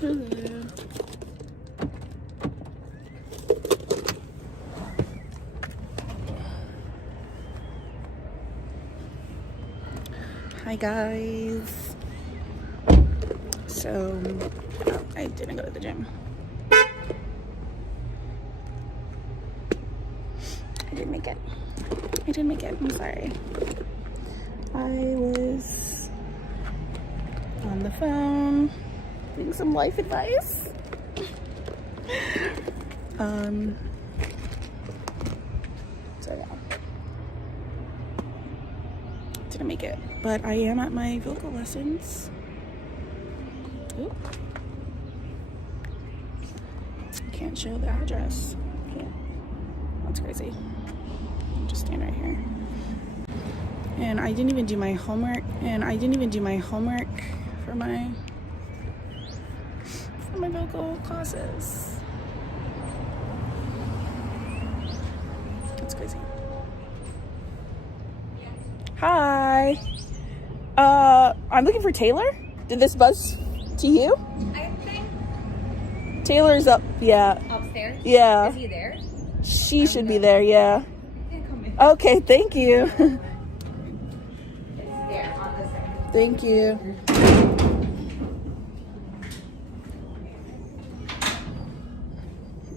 Hello. Hi guys. So I didn't go to the gym. I didn't make it. I'm sorry. I was on the phone getting some life advice. So yeah. Didn't make it. But I am at my vocal lessons. Oop. Can't show the address. Can't. That's crazy. I'll just stand right here. And I didn't even do my homework. For my vocal classes. That's crazy. Hi. I'm looking for Taylor. Did this buzz to you? I think Taylor's up. Yeah. upstairs. Yeah. Is he there? She should be there. Yeah. Yeah, come in. Okay. Thank you. It's there on this side. Thank you.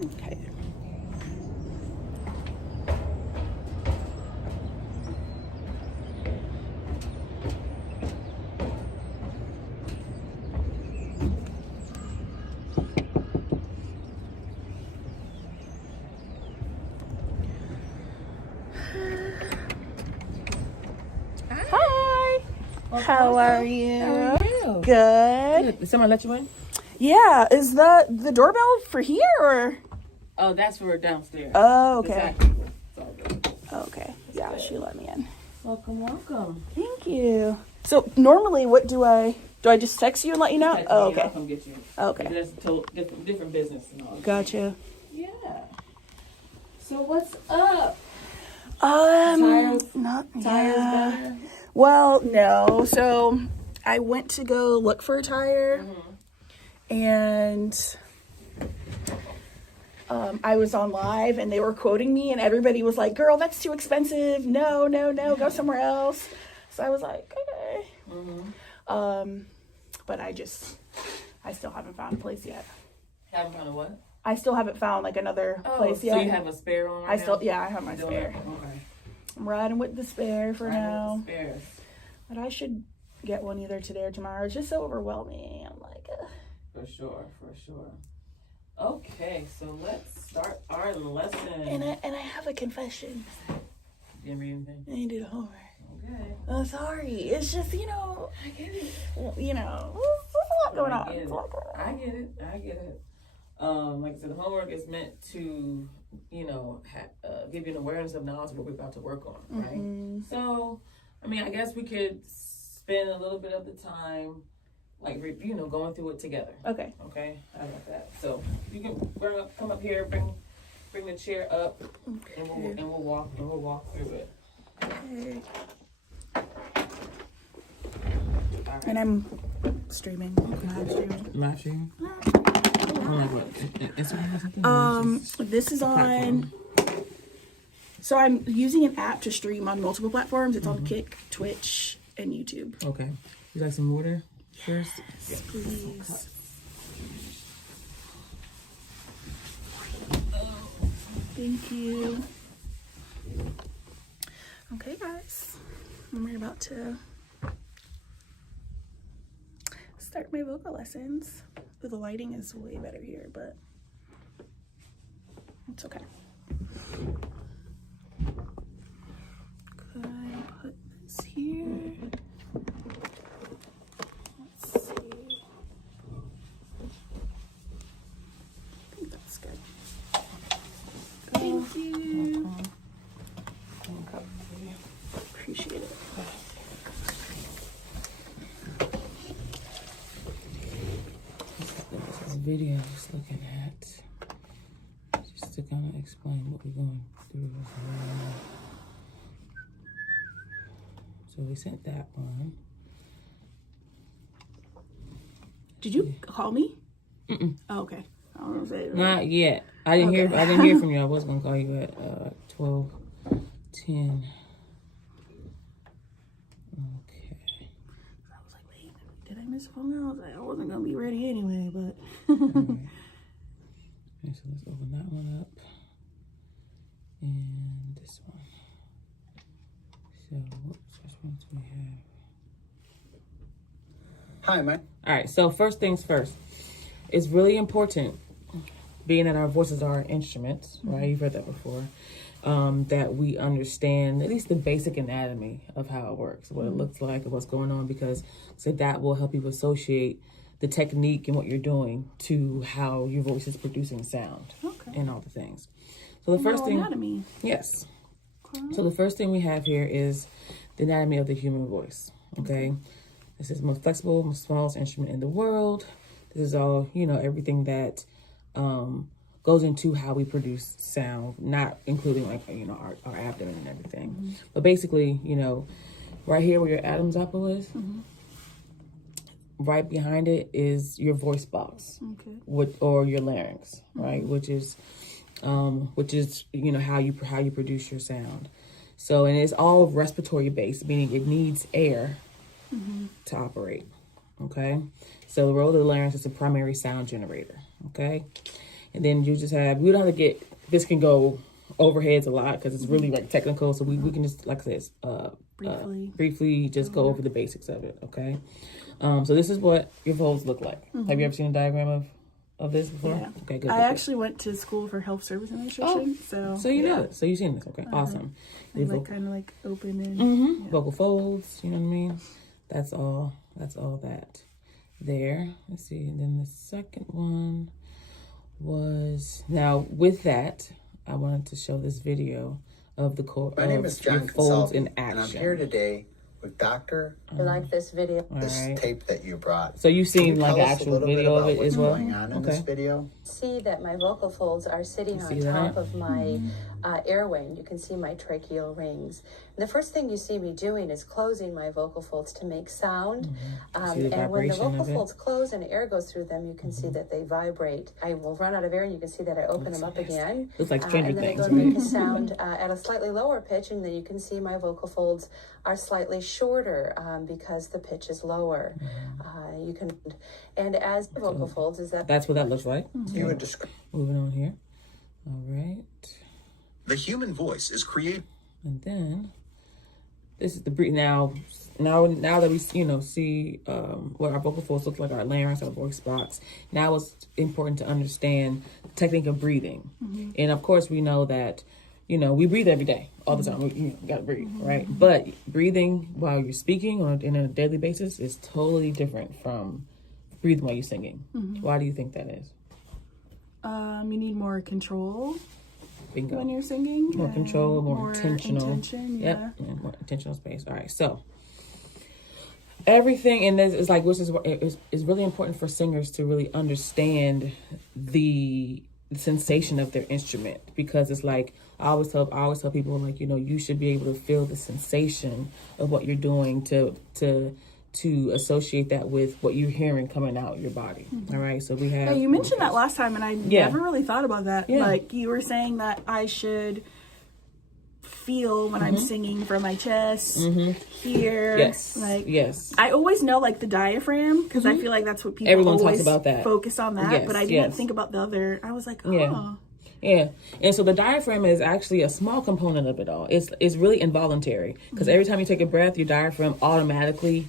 Okay. Hi. How are you? How are you? Good. Did someone let you in? Yeah. Is that the doorbell for here or? Oh, that's for downstairs. Oh, okay. Exactly. It's all good. Okay. Yeah, she let me in. Welcome. Thank you. So normally, what do I just text you and let you know? Text Oh, me, okay. I'll come get you. Okay. That's a total different business and all. Gotcha. Yeah. So what's up? Tires Tires yeah. better? Well, no. So I went to go look for a tire, and I was on live, and they were quoting me, and everybody was like, "Girl, that's too expensive. No, go somewhere else." So I was like, "Okay." But I still haven't found a place yet. Haven't found a what? I still haven't found like another place yet. So you have a spare on right now? I have my spare. Okay. I'm riding with the spare for now. With the spares. But I should get one either today or tomorrow. It's just so overwhelming. I'm like, ugh. For sure. Okay, so let's start our lesson. And I have a confession. You didn't read anything? I didn't do the homework. Okay. Oh, sorry. It's just, I get it. there's a lot going on. There's a lot going on. I get it. Like I said, the homework is meant to, give you an awareness of knowledge of what we're about to work on, right? So, I guess we could spend a little bit of the time, going through it together. Okay. Okay, how about that? So you can come up here, bring the chair up, and we'll walk through it. Okay. Right. And I'm streaming. Live stream. Like what? Instagram or something? This is on. So I'm using an app to stream on multiple platforms. It's on Kick, Twitch, and YouTube. Okay. You like some water first? Yes, please. Thank you. Okay, guys. We're about to start my vocal lessons. Ooh, the lighting is way better here, but it's okay. Could I put this here? Let's see. I think that's good. Thank you. Appreciate it. video I was looking at, just to kind of explain what we're going through. So we sent that one. Did you call me? Oh, okay. I don't know say Not yet. I didn't hear. I didn't hear from you. I was gonna call you at 12:10. Okay. I was like, wait, did I miss a phone call? I was like, I wasn't gonna be ready anyway, but. All right. Okay, so let's open that one up, and this one. So what ones we have? Hi, man. All right. So first things first. It's really important, being that our voices are instruments, right? You've heard that before. That we understand at least the basic anatomy of how it works, what it looks like, and what's going on, because so that will help you associate the technique and what you're doing to how your voice is producing sound and all the things. So the first thing, anatomy. Yes. So the first thing we have here is the anatomy of the human voice. Okay, this is the most flexible, most smallest instrument in the world. This is all, everything that goes into how we produce sound, not including our abdomen and everything. But basically, right here where your Adam's apple is, right behind it is your voice box, or your larynx, right? Which is how you produce your sound. So, and it's all respiratory based, meaning it needs air to operate. Okay. So the role of the larynx is a primary sound generator. Okay. And then you just have, we don't have to this can go overheads a lot because it's really like technical. So we can just, like I said, briefly just go over the basics of it. Okay. So this is what your folds look like. Have you ever seen a diagram of this before? Yeah. Okay, good. I actually went to school for health service administration. So you know it. So you've seen this. Okay. Awesome. They kind of open and vocal folds, you know what I mean? That's all that there. Let's see. And then the second one was, now with that, I wanted to show this video of the My name is John folds in Consultant, action. and I'm here today with Dr. I like this video. This tape that you brought. So you've seen Can you like tell an us a actual little bit video of about it what's as well? going on in this video? See that my vocal folds are sitting on see top that? of my airway, and you can see my tracheal rings. And the first thing you see me doing is closing my vocal folds to make sound. See the And when the vibration vocal of it? folds close and air goes through them, you can see that they vibrate. I will run out of air, and you can see that I open them up again. Looks like Stranger and then Things, I go to make right? a sound at a slightly lower pitch, and then you can see my vocal folds are slightly shorter because the pitch is lower. And as the vocal folds is that. That's what that looks like. You would describe. Moving on here. All right. The human voice is created. And then this is the breathe. Now that we see what our vocal folds look like, our larynx, our voice box. Now it's important to understand the technique of breathing, and of course we know that we breathe every day, all the time. We gotta breathe, right? But breathing while you're speaking on a daily basis is totally different from breathing while you're singing. Why do you think that is? You need more control. Bingo. When you're singing. More control, more intentional. Intention, yeah. Yep, more intentional space. All right, so everything in this is like, which is really important for singers to really understand the sensation of their instrument, because it's like I always tell people, like, you should be able to feel the sensation of what you're doing to associate that with what you're hearing coming out of your body. All right, so we have. Yeah, you mentioned that last time, and I never really thought about that. Yeah. Like, you were saying that I should feel when I'm singing from my chest, here. Yes. Like, yes. I always know like the diaphragm, because I feel like that's what people Everyone always talks about that. focus on that. Yes, but I didn't think about the other. I was like, oh. Yeah. Yeah, and so the diaphragm is actually a small component of it all. It's really involuntary, because every time you take a breath, your diaphragm automatically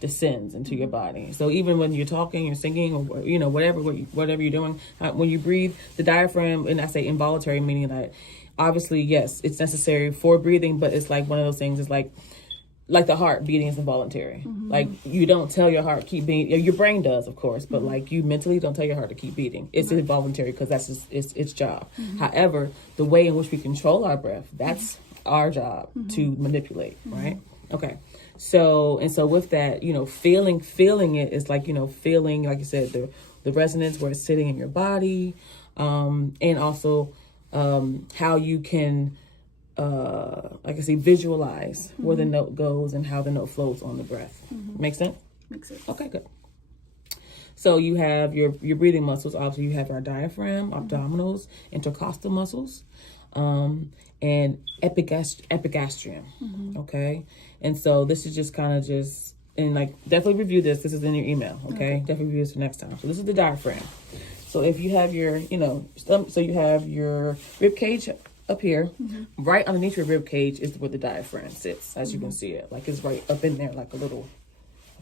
descends into your body. So even when you're talking, you're singing, or whatever you're doing, when you breathe, the diaphragm, and I say involuntary, meaning that obviously, yes, it's necessary for breathing, but it's like one of those things. It's like the heart beating is involuntary. Like, you don't tell your heart keep beating. Your brain does, of course, but like, you mentally don't tell your heart to keep beating. It's involuntary, because that's just its job. However, the way in which we control our breath, that's our job to manipulate, right? Okay. So with that, feeling it is like, feeling, like you said, the resonance where it's sitting in your body, and also how you can, like I say, visualize where the note goes and how the note flows on the breath. Make sense? Makes sense. Okay, good. So you have your breathing muscles. Obviously, you have our diaphragm, abdominals, intercostal muscles, and epigastrium. Okay, and so this is just kind of just, and like definitely review this. This is in your email. Okay, definitely review this for next time. So this is the diaphragm. So if you have your, so you have your rib cage up here, right underneath your rib cage is where the diaphragm sits, as you can see it. Like it's right up in there, like a little,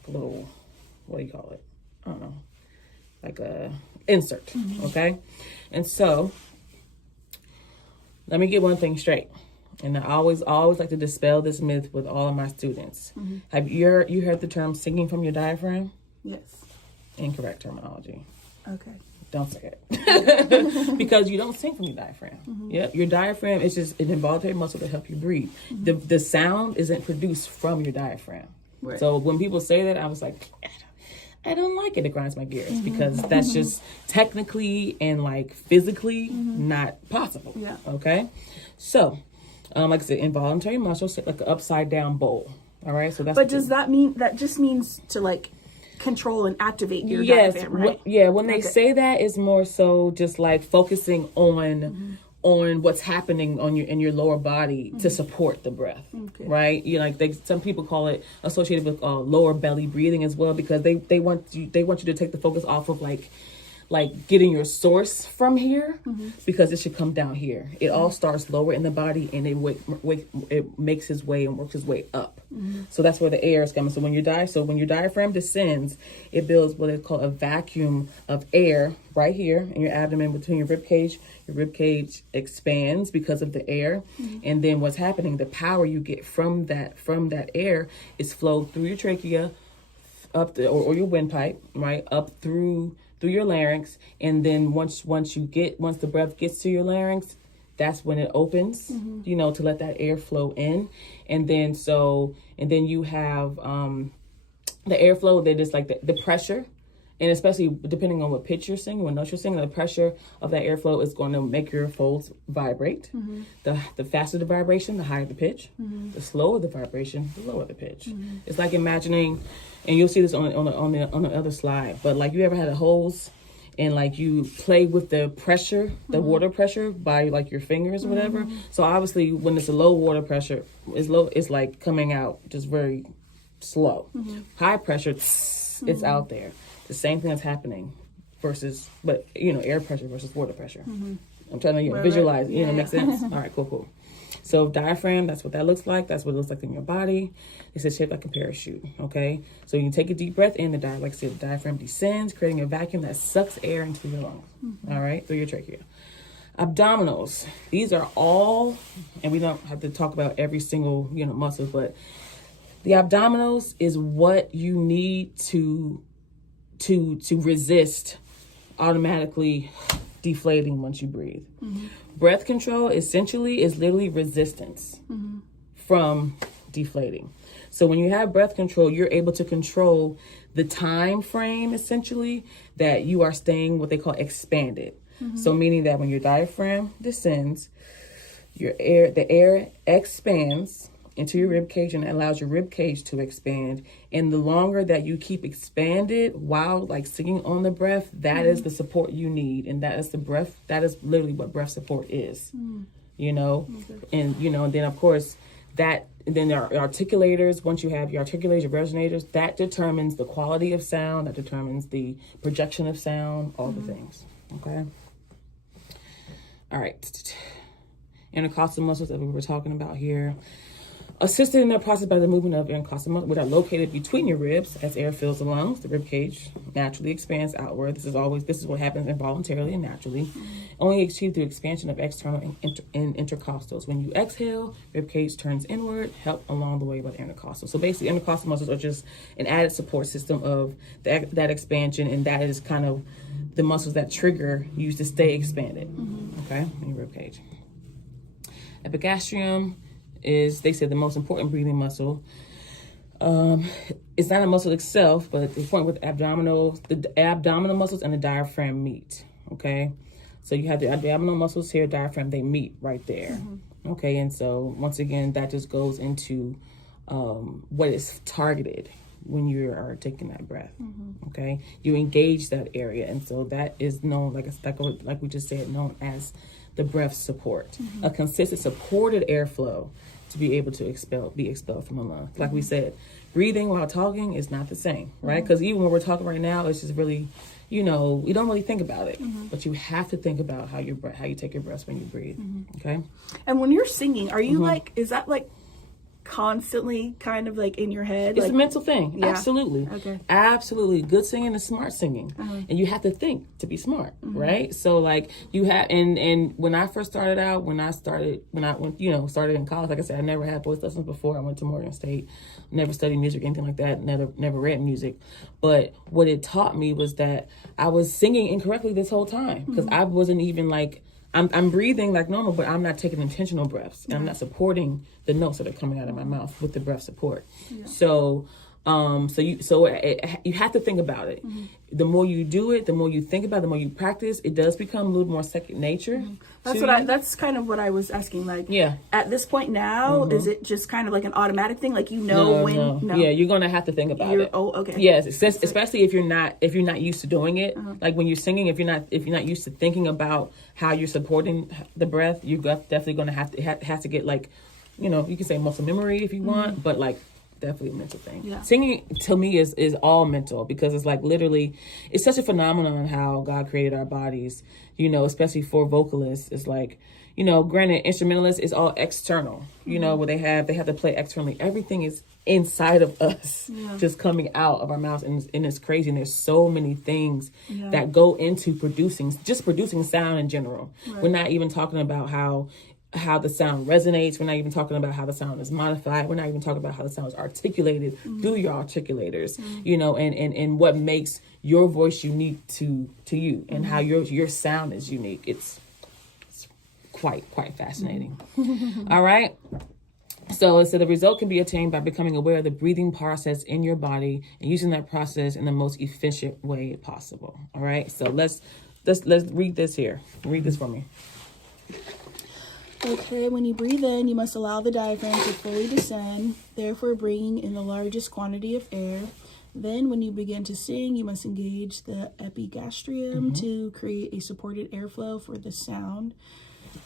what do you call it? I don't know, like a insert. Okay, and so let me get one thing straight. And I always like to dispel this myth with all of my students. Have you heard the term singing from your diaphragm? Yes. Incorrect terminology. Okay. Don't say it. Because you don't sing from your diaphragm. Yeah, your diaphragm is just an involuntary muscle to help you breathe. The sound isn't produced from your diaphragm. Right. So when people say that, I was like, I don't like it. It grinds my gears because that's just technically and like physically not possible. Yeah. Okay. So, like I said, involuntary muscle, like an upside down bowl. All right. So that's. But does that mean that just means to like control and activate your yes, diaphragm, right? when they say that, it's more so just like focusing on what's happening on in your lower body to support the breath, right? Some people call it associated with lower belly breathing as well, because they want you to take the focus off of like getting your source from here, because it should come down here. It all starts lower in the body, and it makes his way and works his way up. So that's where the air is coming. So when your diaphragm descends, it builds what is called a vacuum of air right here in your abdomen between your rib cage. Your rib cage expands because of the air, and then what's happening? The power you get from that air is flowed through your trachea, up or your windpipe, right, up through your larynx, and then once the breath gets to your larynx, that's when it opens, to let that air flow in, and then you have the airflow that is like the pressure, and especially depending on what pitch you're singing, what note you're singing, the pressure of that airflow is going to make your folds vibrate. The faster the vibration, the higher the pitch. The slower the vibration, the lower the pitch. It's like imagining, and you'll see this on the other slide, but like you ever had a hose and like you play with the pressure, the water pressure by like your fingers or whatever. So obviously when it's a low water pressure, it's like coming out just very slow. High pressure, it's out there. The same thing that's happening but air pressure versus water pressure. I'm trying to visualize, make sense? All right, cool. So diaphragm, that's what that looks like. That's what it looks like in your body. It's shaped like a parachute, okay? So you can take a deep breath in, like I said, the diaphragm descends, creating a vacuum that sucks air into your lungs, all right, through your trachea. Abdominals, these are all, and we don't have to talk about every single, muscle, but the abdominals is what you need to resist automatically deflating once you breathe. Breath control essentially is literally resistance from deflating. So when you have breath control, you're able to control the time frame essentially that you are staying what they call expanded. So meaning that when your diaphragm descends, the air expands into your rib cage, and it allows your rib cage to expand. And the longer that you keep expanded while like singing on the breath, that is the support you need. And that is the breath. That is literally what breath support is, and, and then of course then there are articulators. Once you have your articulators, your resonators, that determines the quality of sound, that determines the projection of sound, all the things. Okay. All right. Intercostal muscles that we were talking about here. Assisted in their process by the movement of intercostal muscles, which are located between your ribs. As air fills the lungs, the rib cage naturally expands outward. This is what happens involuntarily and naturally. Only achieved through expansion of external and intercostals. When you exhale, rib cage turns inward, helped along the way by the intercostal. So basically, intercostal muscles are just an added support system of that expansion, and that is kind of the muscles that trigger you to stay expanded. Okay, in your rib cage. Epigastrium is, they said, the most important breathing muscle. it's not a muscle itself, but the point with the abdominal muscles and the diaphragm meet. Okay, so you have the abdominal muscles here, diaphragm, they meet right there. Okay, and so once again, that just goes into what is targeted when you are taking that breath. Okay, you engage that area, and so that is known, like we just said, known as the breath support. A consistent supported airflow to be able to be expelled from the lungs. Like we said, breathing while talking is not the same, right? Because even when we're talking right now, it's just really, we don't really think about it, but you have to think about how you take your breaths when you breathe. Okay. And when you're singing, are you is that constantly kind of in your head? It's a mental thing. Yeah. Absolutely. Okay. Absolutely. Good singing is smart singing. And you have to think to be smart, right? So you have, and when I first started out, when I started in college, like I said, I never had voice lessons before. I went to Morgan State, never studied music, anything like that, never read music. But what it taught me was that I was singing incorrectly this whole time, because I wasn't even I'm breathing like normal, but I'm not taking intentional breaths, and I'm not supporting the notes that are coming out of my mouth with the breath support. Yeah. So you have to think about it. The more you do it, the more you think about it, the more you practice, it does become a little more second nature. That's kind of what I was asking. At this point now, is it just kind of an automatic thing? No. Yeah, you're gonna have to think about it. Oh, okay. Yes, especially if you're not used to doing it. Like when you're singing, if you're not used to thinking about how you're supporting the breath, you're definitely gonna have to get you can say muscle memory if you want, but definitely a mental thing. Yeah. Singing to me is all mental, because it's literally, it's such a phenomenon how God created our bodies, especially for vocalists. It's granted, instrumentalists is all external, where they have to play externally. Everything is inside of us, just coming out of our mouths, and it's crazy. And there's so many things that go into producing sound in general. Right. We're not even talking about how the sound resonates. We're not even talking about how the sound is modified. We're not even talking about how the sound is articulated through your articulators, and what makes your voice unique to you, and how your sound is unique. It's quite fascinating. All right. So the result can be attained by becoming aware of the breathing process in your body and using that process in the most efficient way possible. All right. So let's read this here. Read this for me. Okay, when you breathe in, you must allow the diaphragm to fully descend, therefore bringing in the largest quantity of air. Then when you begin to sing, you must engage the epigastrium to create a supported airflow for the sound.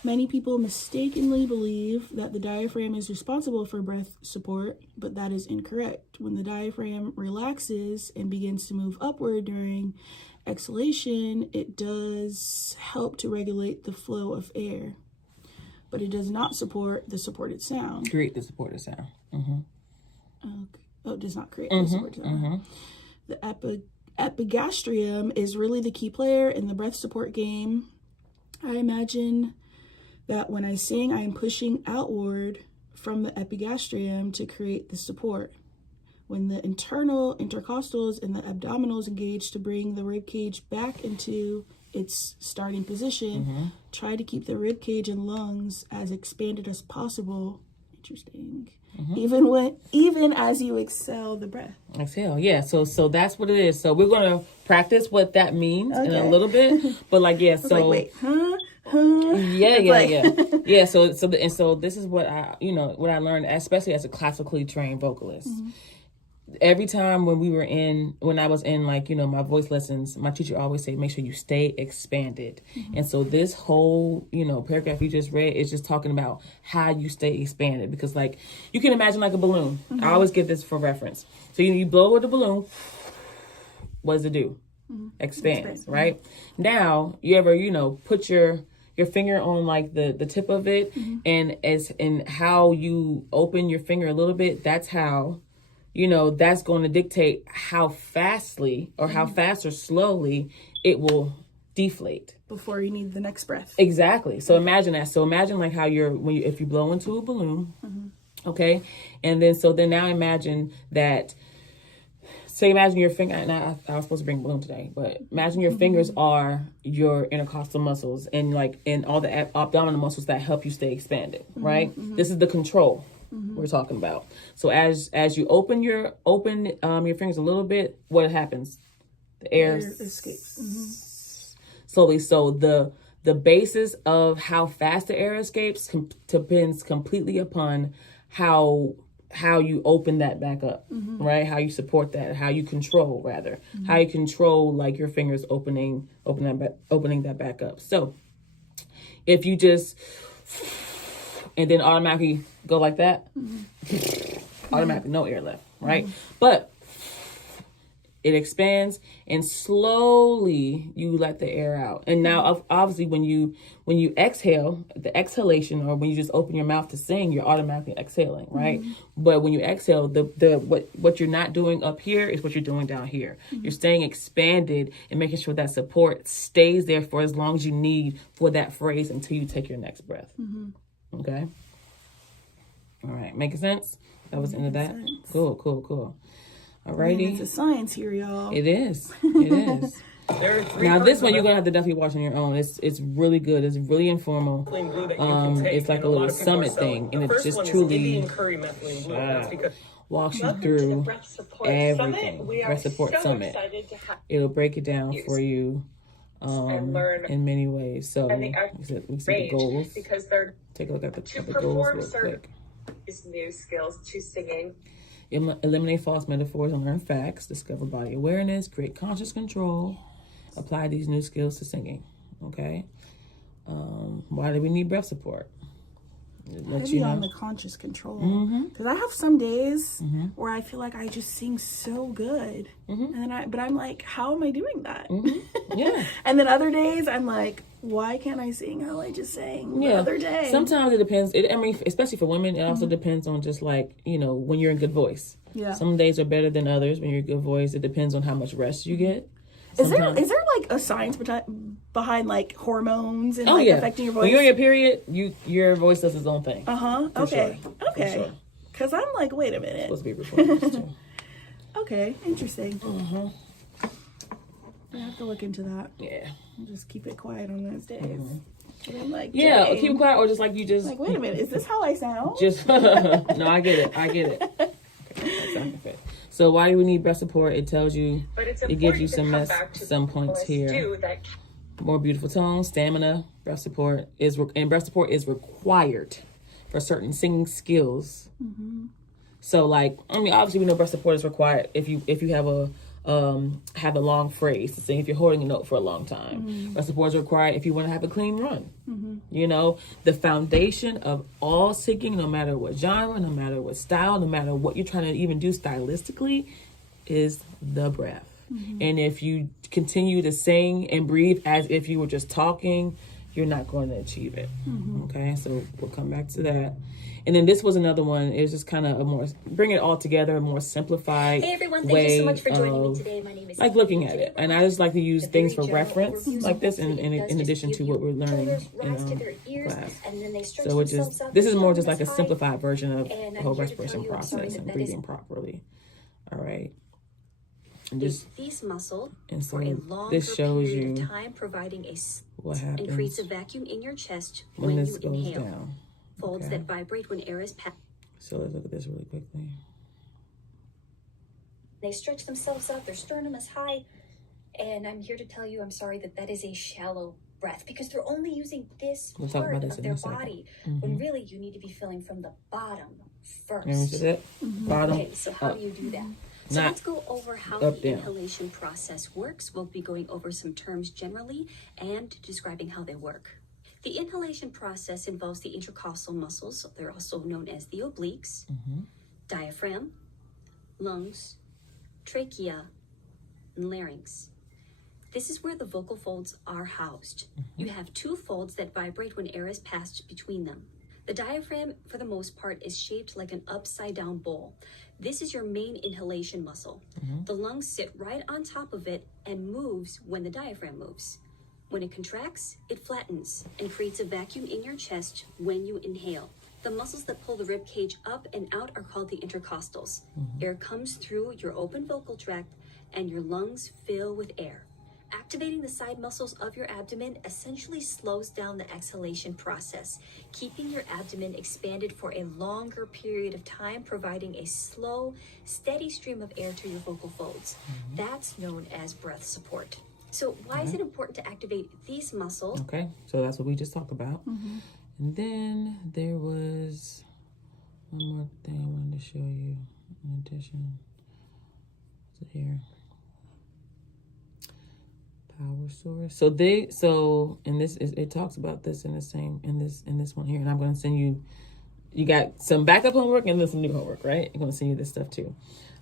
Many people mistakenly believe that the diaphragm is responsible for breath support, but that is incorrect. When the diaphragm relaxes and begins to move upward during exhalation, it does help to regulate the flow of air, but it does not support the supported sound. Create the supported sound. Okay. Oh, it does not create the supported sound. The epigastrium is really the key player in the breath support game. I imagine that when I sing, I am pushing outward from the epigastrium to create the support. When the internal intercostals and the abdominals engage to bring the rib cage back into its starting position, try to keep the rib cage and lungs as expanded as possible. Interesting. Even as you exhale the breath. Exhale, yeah. So that's what it is. So we're gonna practice what that means in a little bit. But So wait, yeah. So this is what I learned, especially as a classically trained vocalist. Every time when I was in my voice lessons, my teacher always said, make sure you stay expanded. And so this whole, paragraph you just read is just talking about how you stay expanded, because you can imagine a balloon. I always give this for reference. So you blow with the balloon. What does it do? Expands, right? Now you ever, put your finger on the tip of it, and how you open your finger a little bit, that's how, that's going to dictate how fastly or how fast or slowly it will deflate before you need the next breath. Exactly. So imagine that. So imagine how if you blow into a balloon, okay, and then now imagine that. So imagine your finger. And I was supposed to bring a balloon today, but imagine your fingers are your intercostal muscles and all the abdominal muscles that help you stay expanded. Right. This is the control. we're talking about. So as you open your fingers a little bit, what happens? The air escapes. Slowly. So the basis of how fast the air escapes depends completely upon how you open that back up, right? How you support that, how you control rather, how you control like your fingers opening that back up. So if you just and then automatically go like that, automatically no air left, right? But it expands and slowly you let the air out. And now obviously when you exhale, the exhalation, or when you just open your mouth to sing, you're automatically exhaling, right? But when you exhale, what you're not doing up here is what you're doing down here. You're staying expanded and making sure that support stays there for as long as you need for that phrase until you take your next breath. Okay? All right, making sense? That was the end of that? Sense. Cool. Alrighty. It's a science here, y'all. It is. Now this one you're gonna have to definitely watch on your own. It's really good. It's really informal. It's like a little summit thing, and it just truly walks you through everything. Breath Support Summit. It'll break it down for you in many ways. So we see the goals. Take a look at the goals real quick. These new skills to singing. Eliminate false metaphors and learn facts. Discover body awareness. Create conscious control. Apply these new skills to singing. Okay. Why do we need breath support? Maybe on the conscious control, because I have some days where I feel like I just sing so good, and but I'm like, how am I doing that? Yeah. And then other days I'm like, why can't I sing how I just sang the other day? Sometimes it depends. I mean, especially for women, it also depends on just like, when you're in good voice. Yeah. Some days are better than others when you're in good voice. It depends on how much rest you get. Is there like a science behind like hormones and affecting your voice? When you're in your period, your voice does its own thing. Okay. Sure. Okay. Because I'm like, wait a minute. It's supposed to be recorded too. Okay, interesting. I have to look into that. Yeah. I'll just keep it quiet on those days. But I'm like, yeah, dang. keep it quiet, or just like you just Like, wait a minute, is this how I sound? just no, I get it. Okay, that's okay. So why do we need breath support? It tells you, it gives you some points here. More beautiful tone, stamina, breath support is required for certain singing skills. So like, I mean, obviously we know breath support is required if you have a long phrase to sing, if you're holding a note for a long time. Breath support is required if you want to have a clean run. The foundation of all singing, no matter what genre, no matter what style, no matter what you're trying to even do stylistically, is the breath. And if you continue to sing and breathe as if you were just talking, you're not going to achieve it. Okay, so we'll come back to that. And then this was another one. It was just kind of bring it all together, a more simplified Hey everyone, way thank you so much for joining me today. My name is like looking at it. And I just like to use things for reference like this in addition to what we're learning in class. So this is more just like a simplified version of the whole respiration process and breathing properly. All right. And these muscles and so for a long this shows period you of time, providing a what happens and creates a vacuum in your chest when when this you goes inhale. down. Folds that vibrate when air is passed. So let's look at this really quickly. They stretch themselves out. Their sternum is high, and I'm here to tell you, I'm sorry that is a shallow breath because they're only using this part of their body when really you need to be filling from the bottom first. And this is it. Bottom. Okay, so how do you do that? So let's go over how the inhalation process works. We'll be going over some terms generally and describing how they work. The inhalation process involves the intercostal muscles. They're also known as the obliques, diaphragm, lungs, trachea, and larynx. This is where the vocal folds are housed. You have two folds that vibrate when air is passed between them. The diaphragm, for the most part, is shaped like an upside-down bowl. This is your main inhalation muscle. The lungs sit right on top of it and moves when the diaphragm moves. When it contracts, it flattens and creates a vacuum in your chest when you inhale. The muscles that pull the rib cage up and out are called the intercostals. Air comes through your open vocal tract and your lungs fill with air. Active Activating the side muscles of your abdomen essentially slows down the exhalation process, keeping your abdomen expanded for a longer period of time, providing a slow, steady stream of air to your vocal folds. That's known as breath support. So why is it important to activate these muscles? Okay, so that's what we just talked about. And then there was one more thing I wanted to show you in addition to here. Power source. So in this it talks about this in the same in this one here, and I'm going to send you. You got some backup homework and then some new homework, right? I'm going to send you this stuff too.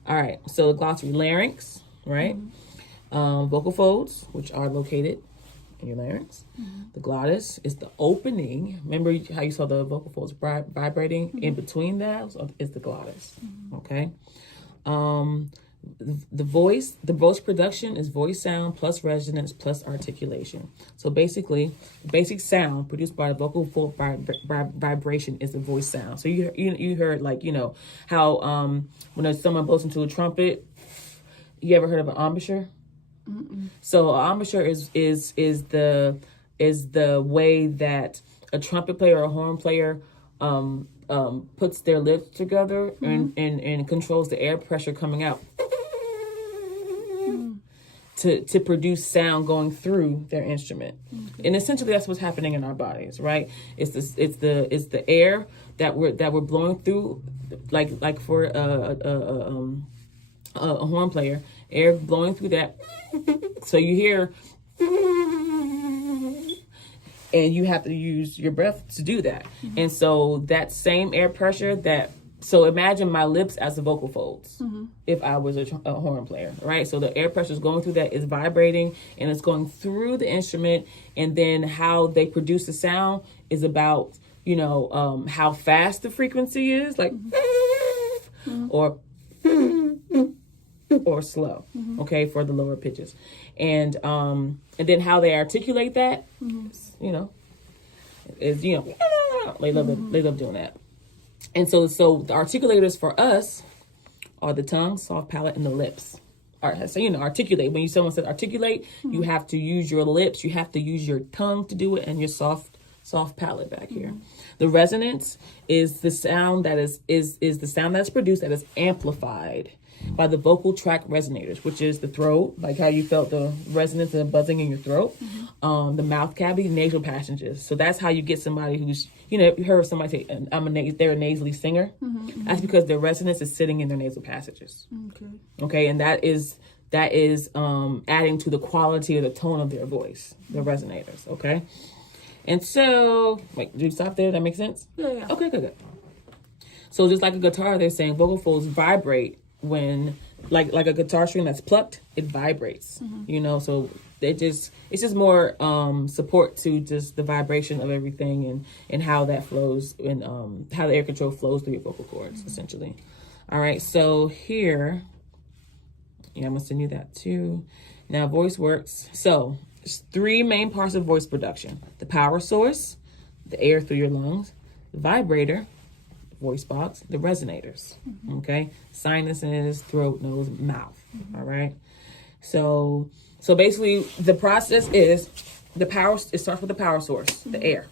All right. So the glossary, larynx, right? Vocal folds, which are located in your larynx. The glottis is the opening. Remember how you saw the vocal folds vibrating in between that? Is the glottis. Okay. The voice production is voice sound plus resonance plus articulation. So basically, basic sound produced by the vocal fold vibration is the voice sound. So you heard, like, you know how when someone blows into a trumpet, you ever heard of an embouchure? So an embouchure is the way that a trumpet player or a horn player puts their lips together and controls the air pressure coming out to produce sound going through their instrument. And essentially that's what's happening in our bodies, right? It's the air that we're blowing through, like for a horn player, air blowing through that. So you hear, and you have to use your breath to do that. And so that same air pressure so imagine my lips as the vocal folds if I was a horn player, right? So the air pressure is going through that, is vibrating, and it's going through the instrument. And then how they produce the sound is about, how fast the frequency is, like, or slow, okay, for the lower pitches. And then how they articulate that, is, they love doing that. And so the articulators for us are the tongue, soft palate, and the lips. All right, so articulate. When someone says articulate, you have to use your lips, you have to use your tongue to do it, and your soft palate back here. The resonance is the sound that is the sound that's produced that is amplified by the vocal tract resonators, which is the throat, like how you felt the resonance and the buzzing in your throat, the mouth cavity, nasal passages. So that's how you get somebody who's, you heard somebody say, they're a nasally singer. That's because their resonance is sitting in their nasal passages. Okay, and that is adding to the quality or the tone of their voice, the resonators. Okay, and so, wait, do you stop there? That makes sense? Yeah. Okay, good. So just like a guitar, they're saying vocal folds vibrate when, like a guitar string that's plucked, it vibrates. So it's just more support to just the vibration of everything and how that flows and how the air control flows through your vocal cords, essentially. All right, so here, I'm gonna send you that too. Now, voice works. So there's 3 main parts of voice production: the power source, the air through your lungs, the vibrator, voice box, the resonators, okay? Sinuses, throat, nose, mouth, all right? So basically the process is it starts with the power source, the air.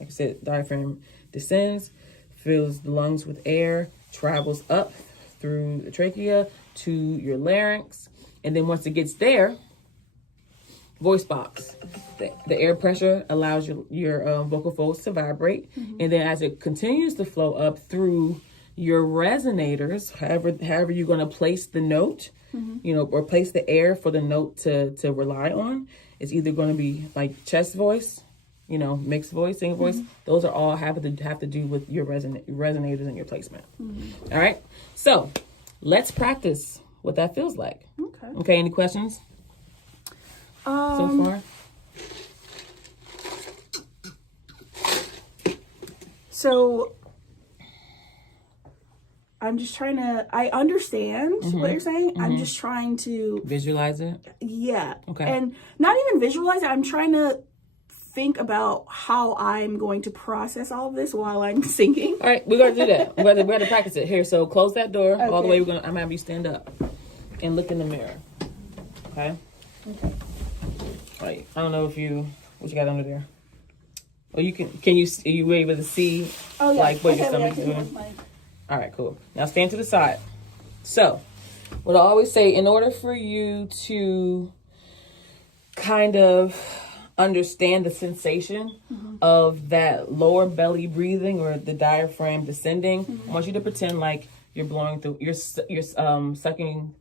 Like I said, diaphragm descends, fills the lungs with air, travels up through the trachea to your larynx, and then once it gets there, voice box. The air pressure allows your vocal folds to vibrate. And then as it continues to flow up through your resonators, however you're going to place the note, or place the air for the note to rely on, it's either going to be like chest voice, mixed voice, singing voice. Those are all have to do with your resonators and your placement. All right. So let's practice what that feels like. Okay. Any questions? So far? So I'm just trying to, I understand what you're saying. I'm just trying to visualize it. Yeah. Okay. And not even visualize it. I'm trying to think about how I'm going to process all of this while I'm singing. All right, we're going to do that. We're going to practice it. Here, so close that door all the way. I'm going to have you stand up and look in the mirror. Okay? Okay. Like, I don't know if what you got under there. Or are you able to see like what your stomach's doing? All right, cool. Now stand to the side. So, what I always say, in order for you to kind of understand the sensation of that lower belly breathing or the diaphragm descending, I want you to pretend like you're blowing through, you're sucking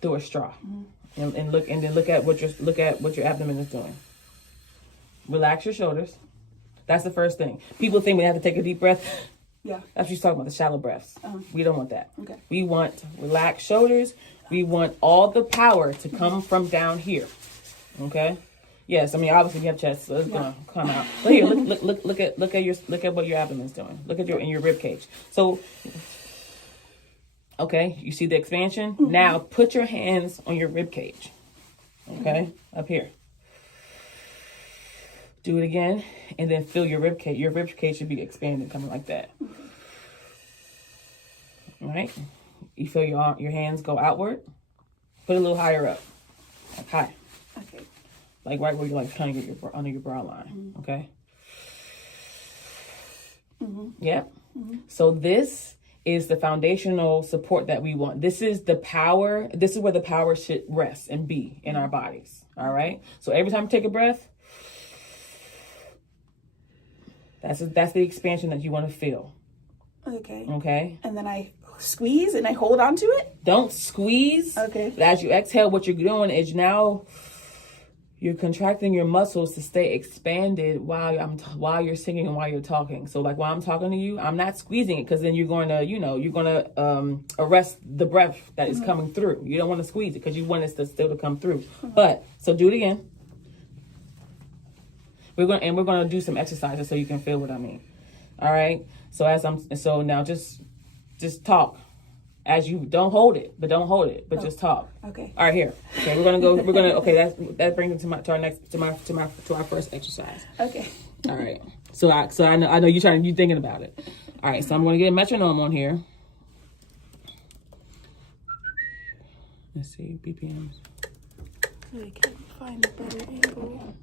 through a straw, and look at what your abdomen is doing. Relax your shoulders. That's the first thing. People think we have to take a deep breath. Yeah. That's what she's talking about, the shallow breaths. We don't want that. Okay. We want relaxed shoulders. We want all the power to come from down here. Okay? Yes, I mean obviously you have chest, so it's gonna come out. But here, look at what your abdomen's doing. Look at your rib cage. So okay, you see the expansion? Now put your hands on your rib cage. Okay? Up here. Do it again, and then feel your rib cage. Your rib cage should be expanded, coming like that. All right. You feel your hands go outward. Put it a little higher up, like high. Okay. Like right where you like trying to get under your brow line. Okay. Yep. So this is the foundational support that we want. This is the power. This is where the power should rest and be in our bodies. All right. So every time you take a breath, that's the expansion that you want to feel. Okay. Okay. And then I squeeze and I hold on to it? Don't squeeze. Okay. But as you exhale, what you're doing is now you're contracting your muscles to stay expanded while you're singing and while you're talking. So like while I'm talking to you, I'm not squeezing it because then you're going to arrest the breath that is coming through. You don't want to squeeze it because you want it still to come through. But so do it again. We're going to do some exercises so you can feel what I mean. All right. So now just talk as you don't hold it, but just talk. Okay. All right, here. Okay, okay, that brings me to our first exercise. Okay. All right. So I know you're thinking about it. All right, so I'm going to get a metronome on here. Let's see, BPMs. I can't find a better angle.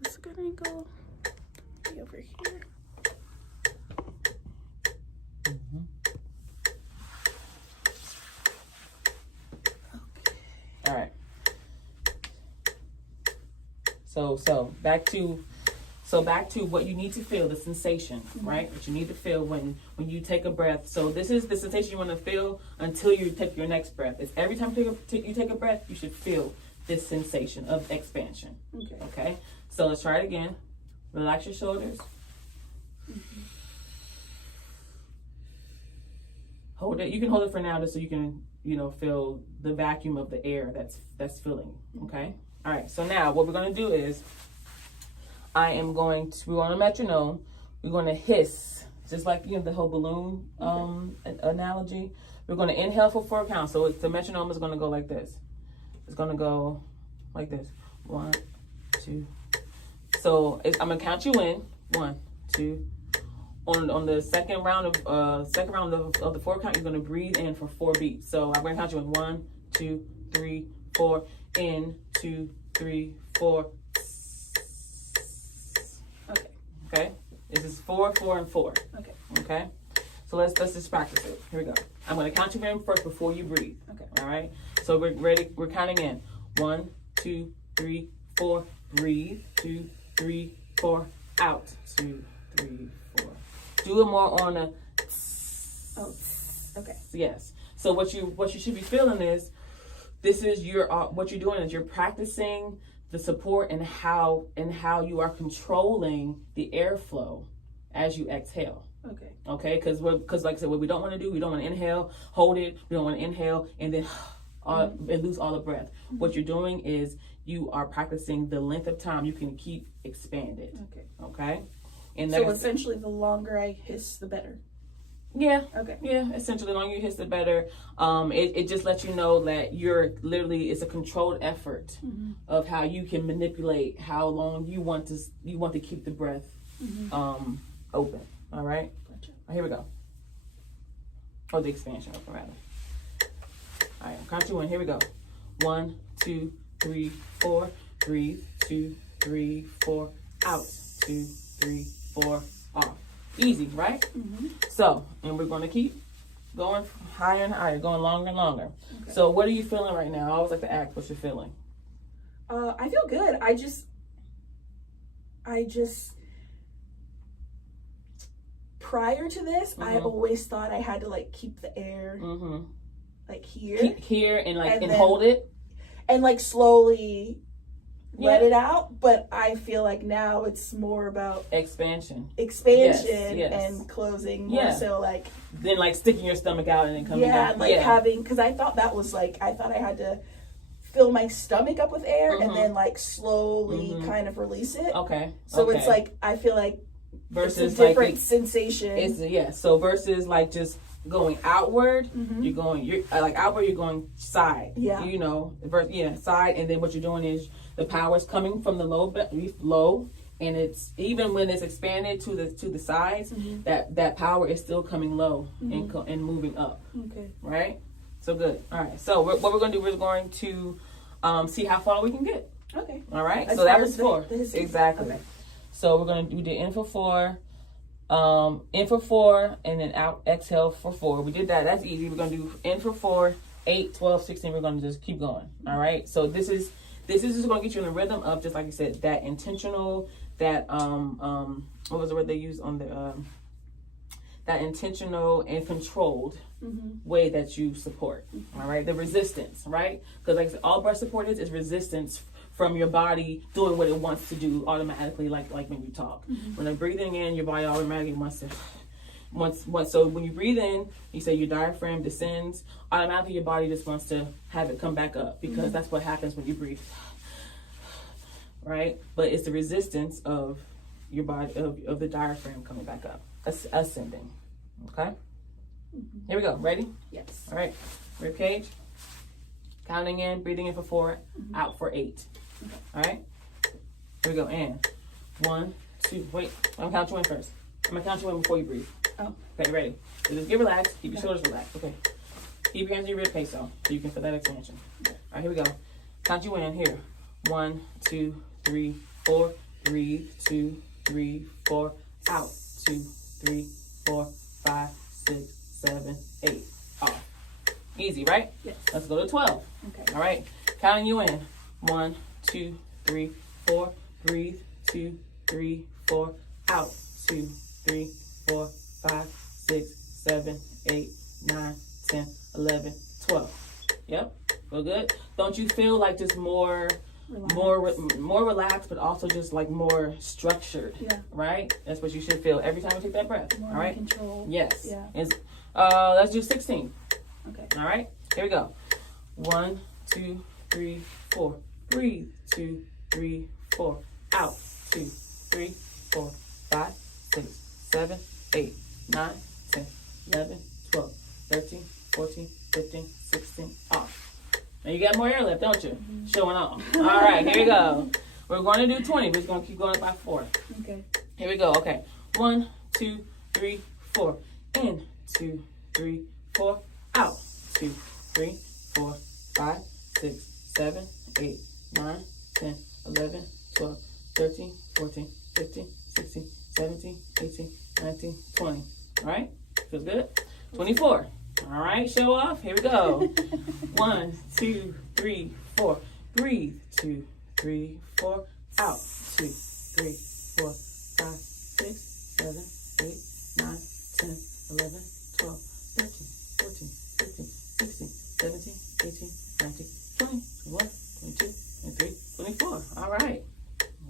Is this a good angle? Maybe over here. Okay. All right. So back to what you need to feel, the sensation, right? What you need to feel when you take a breath. So this is the sensation you want to feel until you take your next breath. It's every time you take a breath, you should feel this sensation of expansion. Okay? So let's try it again. Relax your shoulders. Hold it. You can hold it for now just so you can, feel the vacuum of the air that's filling. Okay? All right. So now what we're going to do is we're on a metronome. We're going to hiss, just like the whole balloon analogy. We're going to inhale for 4 counts. So the metronome is going to go like this. It's going to go like this. 1, 2. So I'm going to count you in. 1, 2. On the second round of the 4 count, you're going to breathe in for 4 beats. So I'm going to count you in. 1, 2, 3, 4. In, 2, 3, 4. Okay, this is 4, 4, and 4. Okay. So let's just practice it. Here we go. I'm going to count you in first before you breathe. Okay. All right. So we're ready. We're counting in. 1, 2, 3, 4. Breathe. 2, 3, 4. Out. 2, 3, 4. Do it more on a. Okay. Yes. So what you should be feeling is, this is what you're doing is you're practicing the support and how you are controlling the airflow as you exhale. Okay. Because like I said, what we don't want to do, we don't want to inhale, hold it. We don't want to inhale and then and lose all the breath. What you're doing is you are practicing the length of time you can keep expanded. Okay. And so essentially, the longer I hiss, the better. Yeah. Okay. Yeah. Essentially, the longer you hiss, the better. It just lets you know that it's a controlled effort of how you can manipulate how long you want to keep the breath open. All right. Gotcha. Here we go. Or the expansion, rather. All right, count you in. Here we go. 1, 2, 3, 4. Breathe. 2, 3, 4. Out. 2, 3, 4. Off. Easy, right? So, and we're going to keep going higher and higher, going longer and longer. Okay. So, what are you feeling right now? I always like to ask what you're feeling. I feel good. I just prior to this, I always thought I had to like keep the air like here. Keep here and like and then hold it. And like slowly let it out. But I feel like now it's more about expansion yes. And closing. More so like then like sticking your stomach out and then coming back. Like having, because I thought that was like, I thought I had to fill my stomach up with air and then like slowly kind of release it. Okay. So it's like, I feel like versus it's a different like sensation. It's so versus like just going outward, you're like outward, you're going side. Yeah. You know, side, and then what you're doing is the power is coming from the low, and it's even when it's expanded to the sides, that power is still coming low and moving up. Okay. Right. So good. All right. So what we're going to do, we're going to see how far we can get. Okay. All right. So that was 4. Exactly. Okay. So we're going to do the in for 4, in for 4, and then out, exhale for 4. We did that. That's easy. We're going to do in for 4, 8, 12, 16. We're going to just keep going. All right. So this is just going to get you in the rhythm of, just like you said, that intentional, that what was the word they used on the that intentional and controlled way that you support. All right. The resistance, right? Because like I said, all breath support is resistance from your body doing what it wants to do automatically, like when you talk. When I'm breathing in, your body automatically wants to, so when you breathe in, you say your diaphragm descends, automatically your body just wants to have it come back up, because that's what happens when you breathe, right? But it's the resistance of your body, of the diaphragm coming back up, ascending, okay? Here we go, ready? Yes. All right, rib cage, counting in, breathing in for 4, out for 8. All right, here we go. And 1, 2, wait, I'm gonna count you in first. I'm gonna count you in before you breathe. Oh. Okay, ready? So just get relaxed, keep your shoulders relaxed. Okay. Keep your hands in your rib cage so you can feel that expansion. All right, here we go. Count you in here. 1, 2, 3, 4. Breathe. 2, 3, 4. Out. 2, 3, 4, 5, 6, 7, 8. Off. Easy, right? Yes. Let's go to 12. Okay. All right. Counting you in. 1, 2, 3, 4. Breathe. 2, 3, 4. Out. 2, 3, 4, 5, 6, 7, 8, 9, 10, 11, 12. Yep. Feel good? Don't you feel like just more relaxed, but also just like more structured? Yeah. Right? That's what you should feel every time you take that breath. More all right? Control. Yes. Yeah. Let's do 16. Okay. All right. Here we go. 1, 2, 3, 4. Breathe. 2, 3, 4. Out. 2, 3, 4, 5, 6, 7, 8, 9, 10, 11, 12, 13, 14, 15, 16. Off. Now you got more air left, don't you? Showing off. All right. Here we go. We're going to do 20. We're just going to keep going up by 4. Okay. Here we go. Okay. 1, 2, 3, 4. In. 2, 3, 4. Out. 2, 3, 4, 5, 6, 7, 8, 9, 10, 11, 12, 13, 14, 15, 16, 17, 18, 19, 20. All right? Feels good? 24. All right, show off. Here we go. 1, 2, 3, 4. Breathe. 2, 3, 4. Out. 2, 3, 4, 5, 6, 7, 8, 9, 10, 11, 12, 13, 14, 15, 16, 17, 18, 19, 20, 21, 22, 23, 24. All right.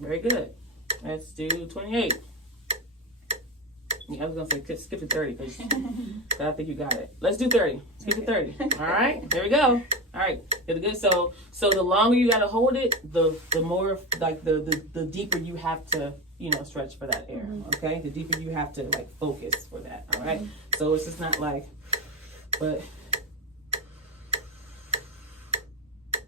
Very good. Let's do 28. Yeah, I was going to say skip to 30 because I think you got it. Let's do 30. Skip to 30. All right. Here we go. All right. It's good. So the longer you got to hold it, the more, like, the deeper you have to, stretch for that air. Okay? The deeper you have to, like, focus for that. All right? So it's just not like, but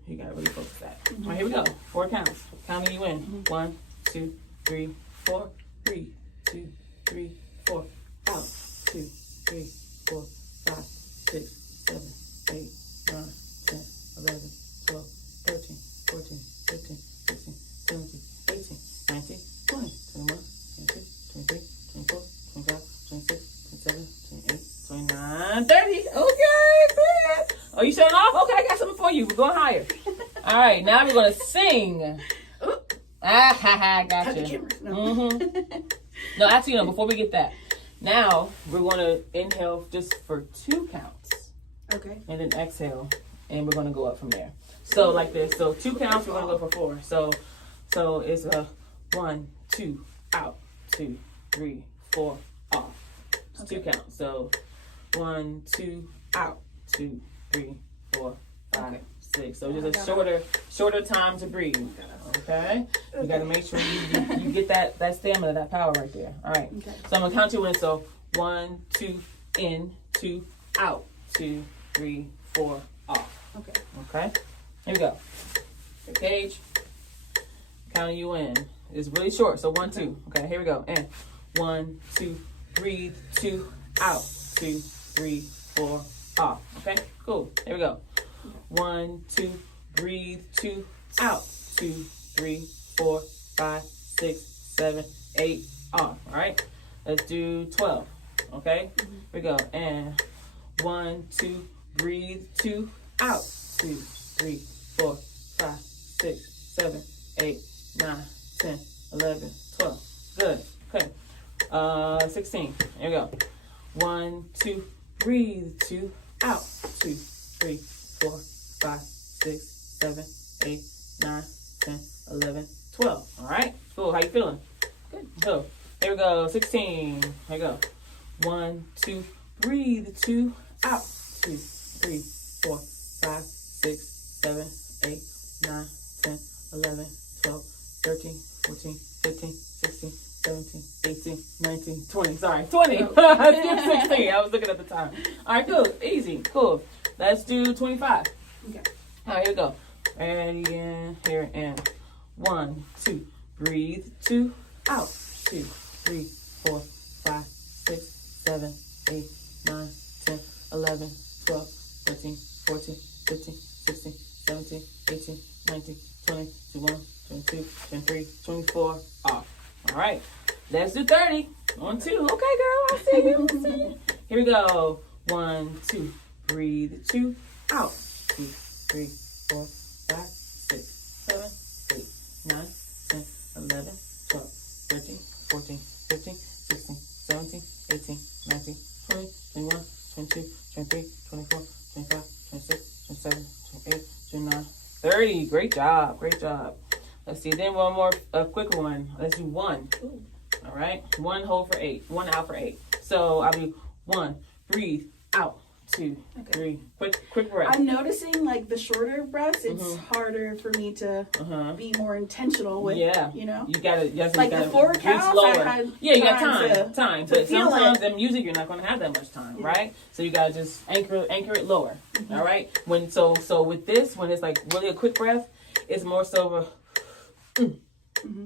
you got to really focus that. All right, here we go. 4 counts. Counting you in. 1, 2, 3, 4. 3, 2, 3, 4. Out. 2, 3, 4, 5, 6, 7, 8, 9, 10, 11, 12, 13, 14, 15, 16, 17, 18, 19, 20, 21, 22, 23, 24, 25, 26, 27, 28, 29, 30. Okay, period. Oh, you showing off? Okay, I got something for you. We're going higher. All right, now we're going to sing. Ah, ha, ha, gotcha. No, actually, no, before we get that. Now, we're going to inhale just for 2 counts. Okay. And then exhale, and we're going to go up from there. So, like this. So, 2 counts, we're going to go for 4. So it's a 1, 2, out, 2, 3, 4, off. It's 2 counts. So, 1, 2, out, 2, 3, 4, 5, 6. So just a shorter time to breathe. Okay? You got to make sure you get that stamina, that power right there. All right. Okay. So I'm gonna count you in. So 1, 2, in, 2, out, 2, 3, 4, off. Okay. Okay. Here we go. The cage. Counting you in. It's really short. So 1, 2. Okay. Here we go. In. 1, 2, breathe. 2, out. 2, 3, 4, off. Okay. Cool. Here we go. 1, 2, breathe. 2, out. 2, 3, 4, 5, 6, 7, 8, off. All right. Let's do 12. Okay. Here we go. And 1, 2, breathe. 2, out. 2, 3, 4, 5, 6, 7, 8, 9, 10, 11, 12. Good. Okay. 16. Here we go. 1, 2, breathe. 2, out. 2, 3, 4, 5, 6, 7, 8, 9, 10, 11, 12. All right. Cool. How you feeling? Good. So here we go. 16. Here we go. 1, 2, breathe. 2, out. 2, 3, 4, 5, 6, 7, 8, 9, 10, 11, 12, 13, 14, 15, 16, 17, 18, 19, 20. Sorry, 20. Skip 16. I was looking at the time. All right, cool. Easy. Cool. Let's do 25. Okay. All right, here we go. Ready again. Here and 1, 2, breathe. 2, out. 2, 3, 4, 5, 6, 7, 8, 9, 10, 11, 12, 13, 14, 15, 16, 17, 18, 19, 20, 21, 22, 23, 24. Off. All right. Let's do 30. 1, 2. Okay, girl. I see you. I see you. Here we go. 1, 2, breathe. 2, out. 2, 3, 4, 5, 6, 7, 8, 9, 10, 11, 12, 13, 14, 15, 16, 17, 18, 19, 20, 21, 22, 23, 24, 25, 26, 27, 28, 29, 30. Great job. Great job. Let's see. Then one more, a quick one. Let's do 1. Ooh. All right. 1 hold for 8. 1 out for 8. So I'll do 1, breathe, out. 2, 3. Quick breath. I'm noticing like the shorter breaths, it's harder for me to be more intentional with. Yeah. You know? You gotta like the 4 counts. slower. I had Yeah, you got to time. But feel sometimes it. in music you're not gonna have that much time, right? So you gotta just anchor it lower. All right. When so with this, when it's like really a quick breath, it's more so of a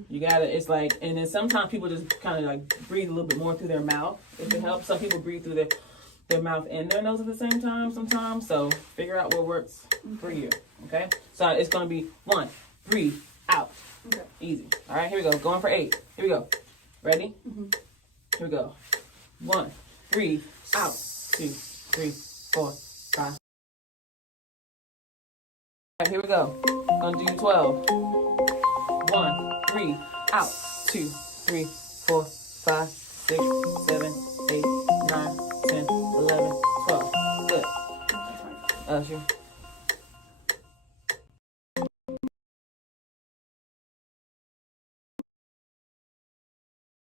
you gotta, it's like, and then sometimes people just kind of like breathe a little bit more through their mouth if it helps. Some people breathe through their mouth and their nose at the same time sometimes. So figure out what works for you. Okay. So it's gonna be 1, breathe, out. Okay. Easy. All right. Here we go. Going for 8. Here we go. Ready? Here we go. 1, breathe, out. 2, 3, 4, 5. All right, here we go. Gonna do 12. 1, breathe, out. 2, 3, 4, 5, 6, 7, 8, 9, 10, 11, 12. Good. Usher.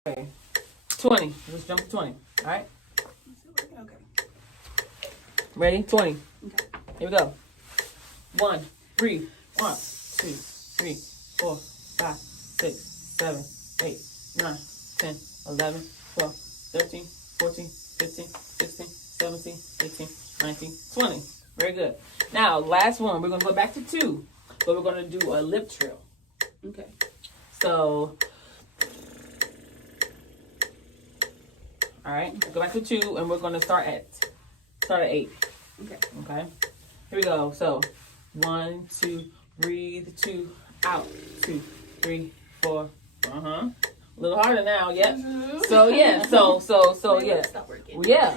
Okay. 20. Let's jump to 20. All right. Okay. Ready? 20. Okay. Here we go. 1, breathe. 1, 2, 3, 4, 5, 6, 7, 8, 9, 10, 11, 12, 13, 14, 15, 16, 17, 18, 19, 20. Very good. Now, last one. We're going to go back to 2, but we're going to do a lip trill. Okay. So, all right, go back to 2, and we're going to start at 8. Okay. Okay. Here we go. So 1, 2, breathe, 2, out, 2, 3, 4. A little harder now. Yep. So yeah. So yeah. Stop working. Yeah.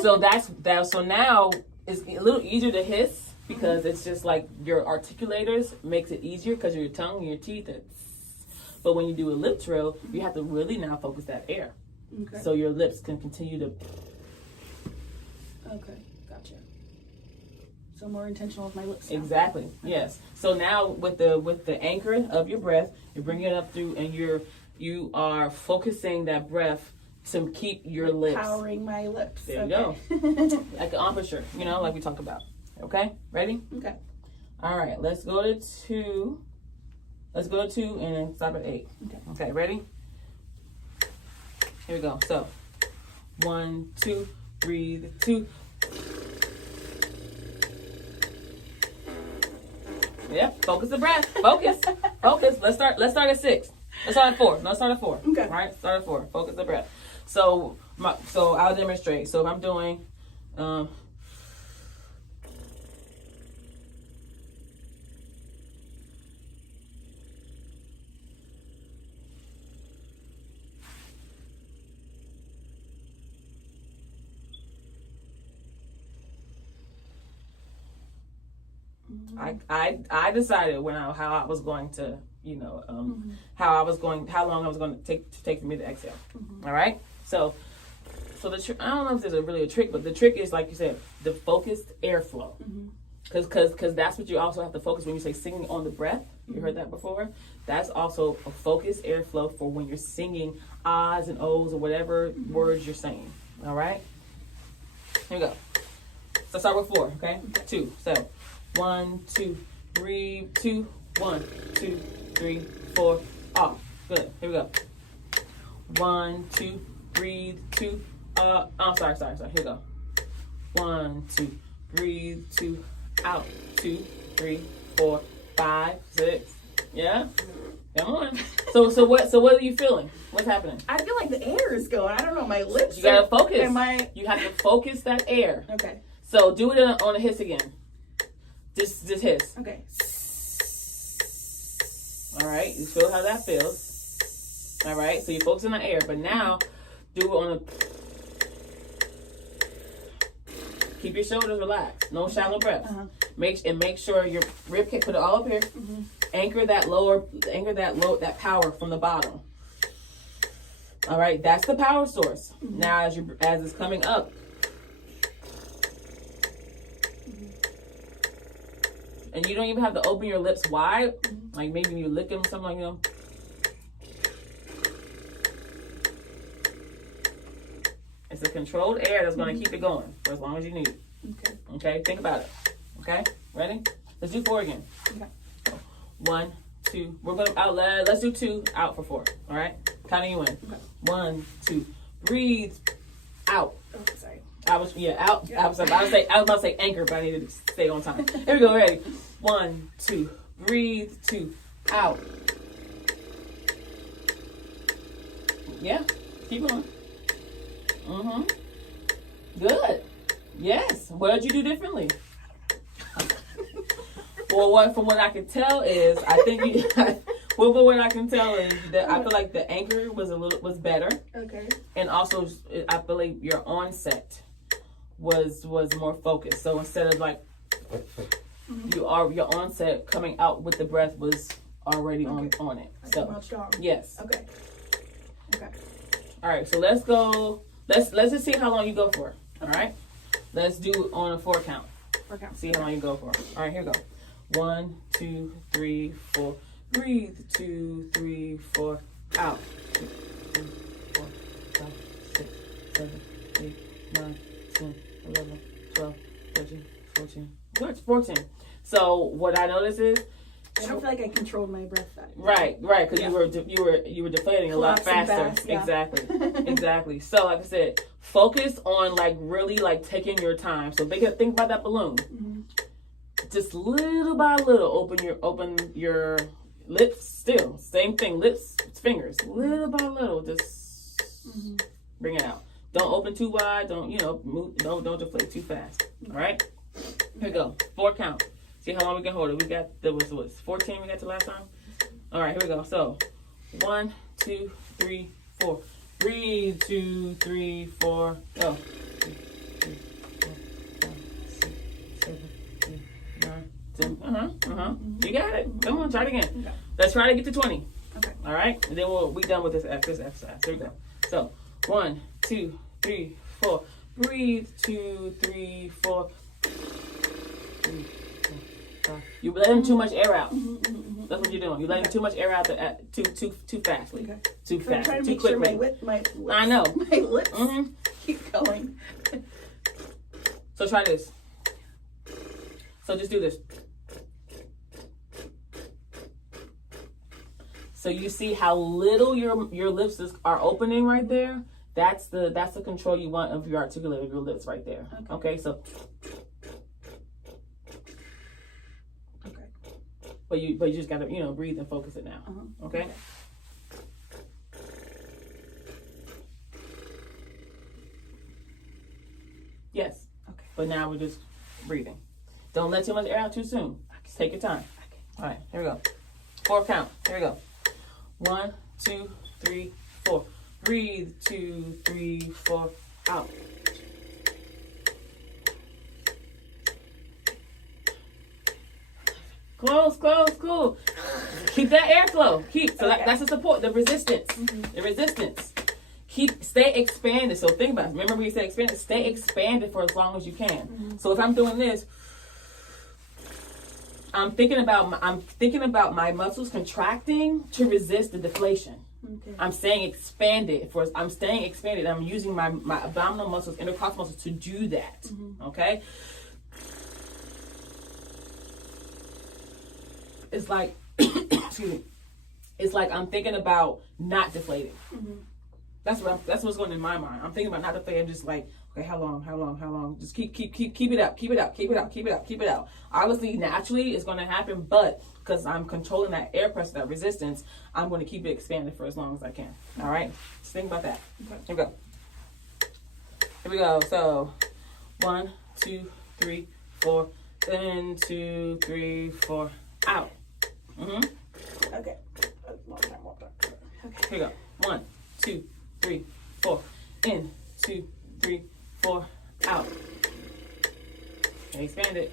So that's that. So now it's a little easier to hiss because it's just like your articulators makes it easier because your tongue and your teeth. But when you do a lip trill, you have to really now focus that air. Okay. So your lips can continue to. Okay. Gotcha. So more intentional with my lips. Now. Exactly. Yes. So now with the anchor of your breath, you're bringing it up through, and you are focusing that breath to keep your lips. Powering my lips. There you go. Like an embouchure, like we talked about. Okay. Ready? Okay. All right. Let's go to 2. Let's go to 2 and then stop at 8. Okay. Okay. Ready? Here we go. So 1, 2, breathe, 2. Yep. Focus the breath. Focus. Focus. Let's start at 6. Let's start at 4. Let's start at 4. Okay. All right. Start at 4. Focus the breath. So I'll demonstrate. So if I'm doing, I decided how I was going to, how long I was going to take for me to exhale. All right. So the I don't know if there's really a trick, but the trick is, like you said, the focused airflow. Because that's what you also have to focus when you say singing on the breath. You heard that before? That's also a focused airflow for when you're singing ahs and ohs or whatever words you're saying. All right. Here we go. So start with 4. Okay. 2. So 1, 2, breathe, 2, 1, 2, 3, 4, off. Good. Here we go. 1, 2, breathe, 2. Sorry. Here we go. 1, 2, breathe, 2, out. 2, 3, 4, 5, 6. Yeah. Come on. So what are you feeling? What's happening? I feel like the air is going. I don't know. My lips. You gotta focus. You have to focus that air. Okay. So do it on a hiss again. Just hiss. Okay. All right. You feel how that feels. All right. So you focus on the air, but now do it on a. Keep your shoulders relaxed. No shallow breaths. Make sure your rib cage. Put it all up here. Anchor that power from the bottom. All right. That's the power source. Now as it's coming up. And you don't even have to open your lips wide. Like maybe you lick them, something like that. It's a controlled air that's going to keep it going for as long as you need it. Okay? Think about it. Okay? Ready? Let's do 4 again. Okay. 1, 2. We're going to out loud. Let's do 2 out for 4. All right? Counting you in. Okay. 1, 2. Breathe out. Oh, sorry. Out. Yeah. I was about to say anchor, but I needed to stay on time. Here we go. Ready? 1, 2. Breathe. 2. Out. Yeah. Keep going. Good. Yes. What did you do differently? Well, from what I can tell is, I think what I can tell is that I feel like the anchor was better. Okay. And also, I believe your onset was more focused. So instead of like your onset coming out with the breath was already on it. So yes. Okay. All right. So let's go. Let's just see how long you go for. All right. Let's do it on a 4 count. 4 count. See how long you go for. All right. Here we go. 1, 2, 3, 4. Breathe. 2, 3, 4. Out. 2, 3, 4, 5, 6, 7, 8, 9, 10, 11, 12, 13, 14. Good. 14. So what I noticed is, I don't feel like I controlled my breath that. Right, because you were deflating a lot faster. Yeah. Exactly. So like I said, focus on really taking your time. So think about that balloon. Just little by little, open your lips. Still, same thing. Lips, fingers, little by little, just bring it out. Don't open too wide. Don't move. Don't deflate too fast. All right. Here we go. 4 count. See how long we can hold it. We got, there was what, 14 we got to last time? All right, here we go. So 1, 2, 3, 4. Breathe. 2, 3, 4. Go. 2, 3, 4, 5, 6, 7, 8, 9, 10. You got it. Come on, try it again. Okay. Let's try to get to 20. Okay. All right, and then we'll be done with this exercise. Here we go. So 1, 2, 3, 4. Breathe. 2, 3, 4. 3, 4, 5. You're letting too much air out. That's what you're doing. You're letting too much air out too fastly. Okay. Too I'm fast. trying to Too make sure quickly. my lips, I know. my lips keep going. So try this. So just do this. So you see how little your lips are opening right there? That's the control you want of your articulator, your lips right there. Okay, so Okay. but you just gotta, breathe and focus it now. Okay? Yes. Okay. But now we're just breathing. Don't let too much air out too soon. Take your time. All right, here we go. 4 count. Here we go. 1, 2, 3, 4. Breathe. 2, 3, 4. Out. Close. Keep that airflow. That's the support, the resistance. The resistance. Stay expanded. So think about it. Remember we said expanded? Stay expanded for as long as you can. So if I'm doing this, I'm thinking about my muscles contracting to resist the deflation. Okay. I'm staying expanded. I'm using my abdominal muscles, intercostal muscles to do that. Okay? It's like, excuse me. It's like I'm thinking about not deflating. That's what's going in my mind. I'm thinking about not deflating. I'm just like, okay, how long? Just keep it up. Obviously, naturally, it's going to happen, but because I'm controlling that air pressure, that resistance, I'm going to keep it expanded for as long as I can. All right? Just think about that. Okay. Here we go. So 1, 2, 3, 4. Then 2, 3, 4. Out. Okay. One time. Okay. Here we go. 1, 2, 3, 4. In. 2, 3, 4. Out. Okay, expand it.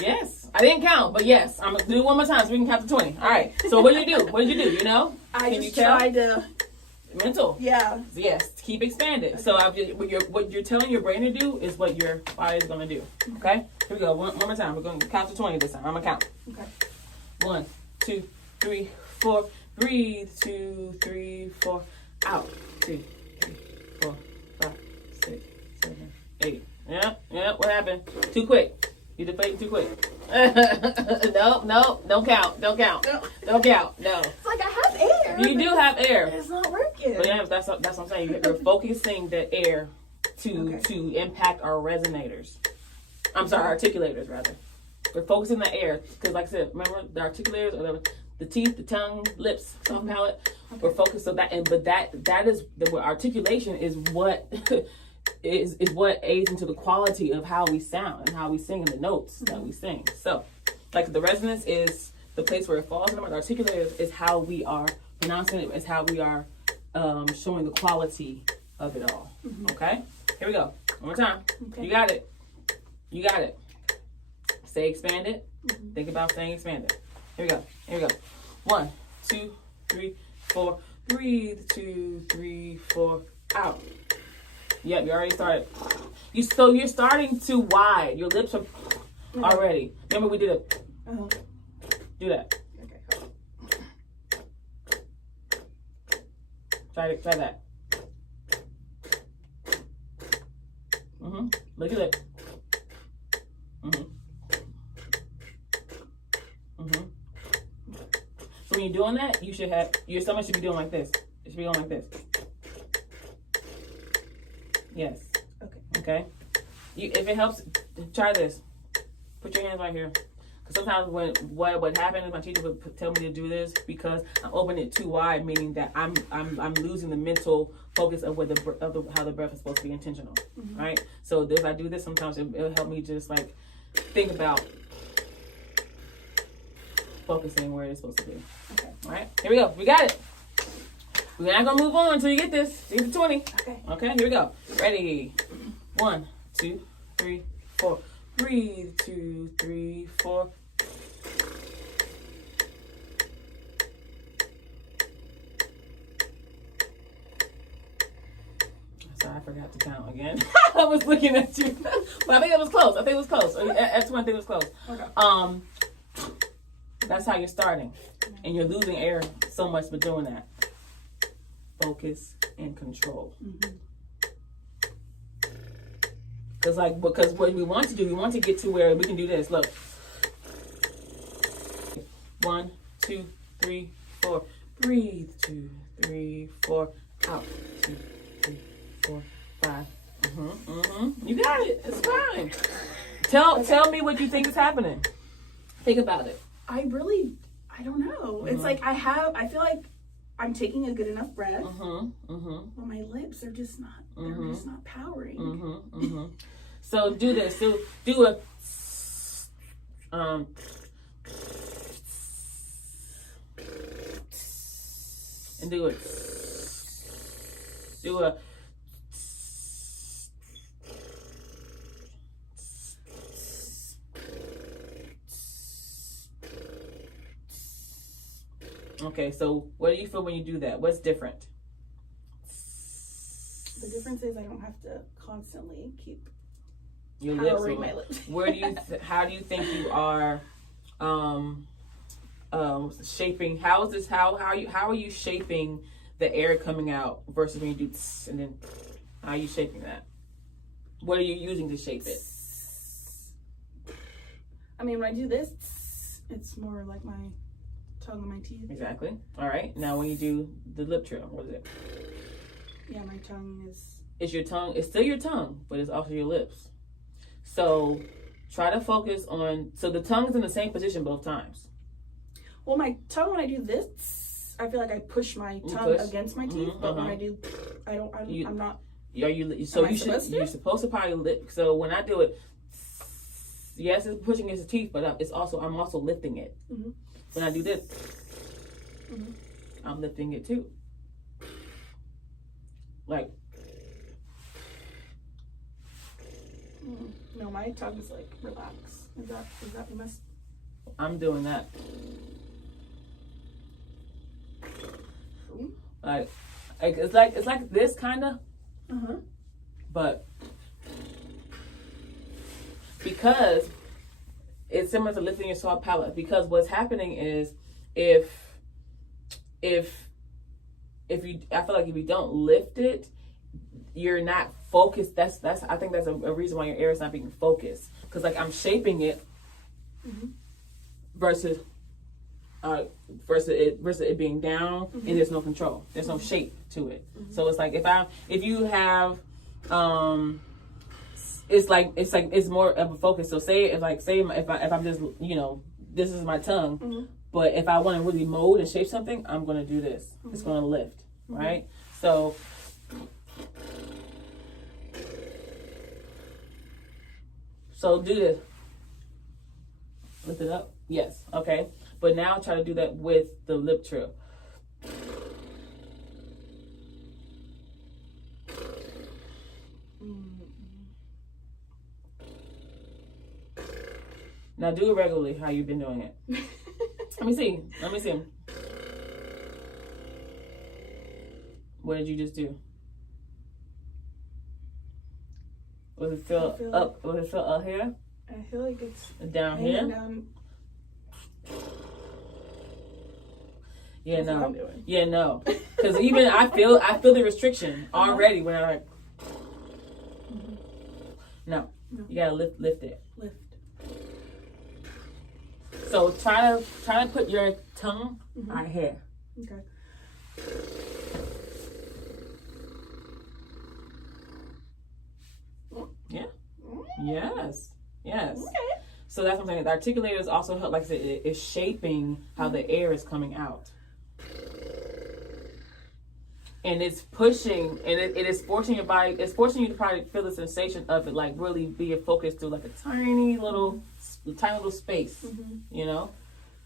Yes. I didn't count, but yes. I'm going to do it one more time so we can count to 20. All right. So what did you do? You know? I Can just you tell? tried to. Mental. Yeah. Yes. Keep expanded. So what you're telling your brain to do is what your body is going to do. Okay? Here we go. One more time. We're going to count to 20 this time. I'm going to count. Okay. 1, 2, 3, 4. Breathe. 2, 3, 4. Out. 2, 3, 4, 5, 6, 7, 8. Yeah. What happened? Too quick. You deflated too quick. No. Don't count. Don't count. No. It's like I have air. You do have air. It's not working. But yeah, that's what I'm saying. You're focusing the air to impact our resonators. I'm sorry, articulators rather. We're focusing the air because, like I said, remember the articulators are the teeth, the tongue, lips, soft palate. We're focused on that, but that is the articulation is what is what aids into the quality of how we sound and how we sing and the notes that we sing. So, like the resonance is the place where it falls, and the articulator is how we are pronouncing it, is how we are showing the quality of it all. Okay? Here we go. One more time. Okay. You got it. Stay expanded. Think about staying expanded. Here we go. 1, 2, 3, 4. Breathe. 2, 3, 4. Out. Yep, you already started. You're starting to wide. Your lips are already. Remember we did it. Do that. Okay. Try that. Look at it. So when you're doing that, your stomach should be doing like this. It should be going like this. Yes. Okay. Okay. If it helps, try this. Put your hands right here. Because sometimes when what happens, my teacher would tell me to do this because I'm opening it too wide, meaning that I'm losing the mental focus of how the breath is supposed to be intentional, right? So if I do this, sometimes it'll help me just like think about focusing where it's supposed to be. Okay. All right, here we go. We got it. We're not gonna move on until you get this. Get to 20. Okay. Okay, here we go. Ready? 1, 2, 3, 4. Breathe. 2, 3, 4. Sorry, I forgot to count again. I was looking at you, but I think it was close. At 20, I think it was close. Okay. That's how you're starting, and you're losing air so much by doing that. Focus and control. Because what we want to do, we want to get to where we can do this. Look. 1, 2, 3, 4. Breathe. 2, 3, 4. Out. 2, 3, 4, 5. You got it. It's fine. Tell me what you think is happening. Think about it. I don't know. It's like I feel like I'm taking a good enough breath, but my lips are just not, they're just not powering. So do this. So do a, and do it. Do a, okay, so what do you feel when you do that? What's different? The difference is I don't have to constantly keep Your lips. powering my lips. Where do you? How do you think you are? Shaping. How are you shaping the air coming out versus when you do tss, and then how are you shaping that? What are you using to shape it? I mean, when I do this, it's more like my tongue and my teeth. Exactly. All right. Now, when you do the lip trill, what is it? Yeah, my tongue is. It's your tongue. It's still your tongue, but it's also your lips. So try to focus on. So the tongue is in the same position both times. Well, my tongue, when I do this, I feel like I push my tongue against my teeth. But when I do, I'm not. Are you? So you should. You're supposed to probably lip. So when I do it, yes, it's pushing against the teeth, but I'm also lifting it. When I do this, I'm lifting it too. Like. No, my tongue is like relax. Is that the mess? I'm doing that. Like it's like this kind of. But because it's similar to lifting your soft palate, because what's happening is if you, I feel like if you don't lift it, you're not focused. I think that's a reason why your air is not being focused. Because like I'm shaping it versus it being down, and there's no control. There's no shape to it. So it's like if you have it's more of a focus. So if I'm just, this is my tongue, but if I want to really mold and shape something, I'm going to do this. It's going to lift, right? So do this. Lift it up. Yes. Okay. But now try to do that with the lip trill. Now do it regularly, how you've been doing it. Let me see. What did you just do? Was it feel up? Was it feel up here? I feel like it's down here. Down. Yeah, no. Yeah, no. Because even I feel the restriction already when I like. No, you gotta lift it. Lift. So try to put your tongue right here. Okay. Yeah. Yes. Yes. Okay. So that's what I'm saying. The articulators also help, like I said, it's shaping how the air is coming out. And it's pushing, and it is forcing your body, it's forcing you to probably feel the sensation of it, like really be focused through like a tiny little space, you know?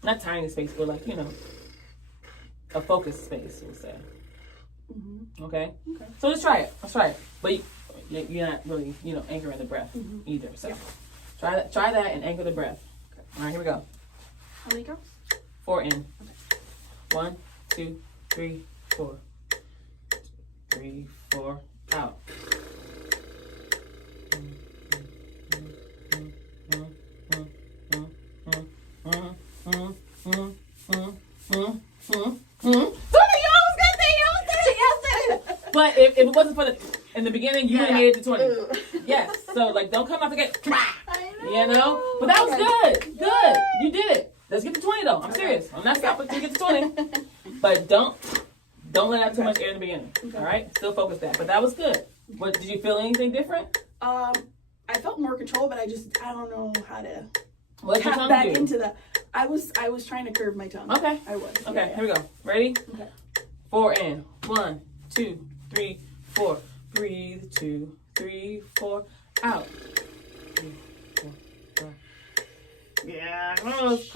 Not tiny space, but like, you know, a focused space, we'll say. Okay? So let's try it. But you're not really, you know, anchoring the breath either. So try that and anchor the breath. Okay. All right, here we go. How many counts? 4 in. 1, 2, 3, 4. 3, 4, out. But if it wasn't for in the beginning, you would have made it to 20. Yes. So like, don't come out to get, you know. But that was good. Good. You did it. Let's get to 20 though. I'm serious. I'm not stopping until you get to 20. But don't let out too much air in the beginning. All right. Still focus that. But that was good. But did you feel anything different? I felt more control, but I don't know how to tap back into the. I was trying to curve my tongue. Okay. I was. Okay. Here we go. Ready? Okay. 4 in. 1, 2, 3, 4. Breathe. 2, 3, 4. Out. 3, 4, 5. Yeah, close.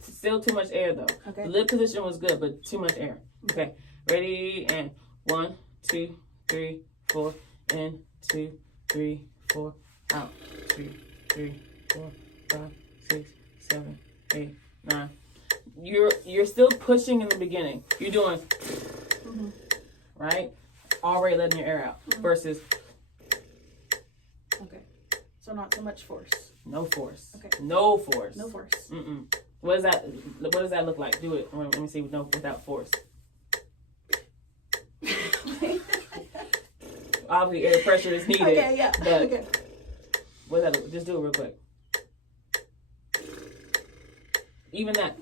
Still too much air though. Okay. The lip position was good, but too much air. Okay. Ready? And 1, 2, 3, 4. In. 2, 3, 4. Out. 2, 3, 4, 5, 6, 7, 8, 9. You're still pushing in the beginning. You're doing right, already letting your air out versus Okay. So not so much force. no force. Okay. No force. No force. What does that look like? Do it. Let me see. Without force. Obviously, air pressure is needed. Okay. Yeah. But Okay. what does that look? Just do it real quick. Even that.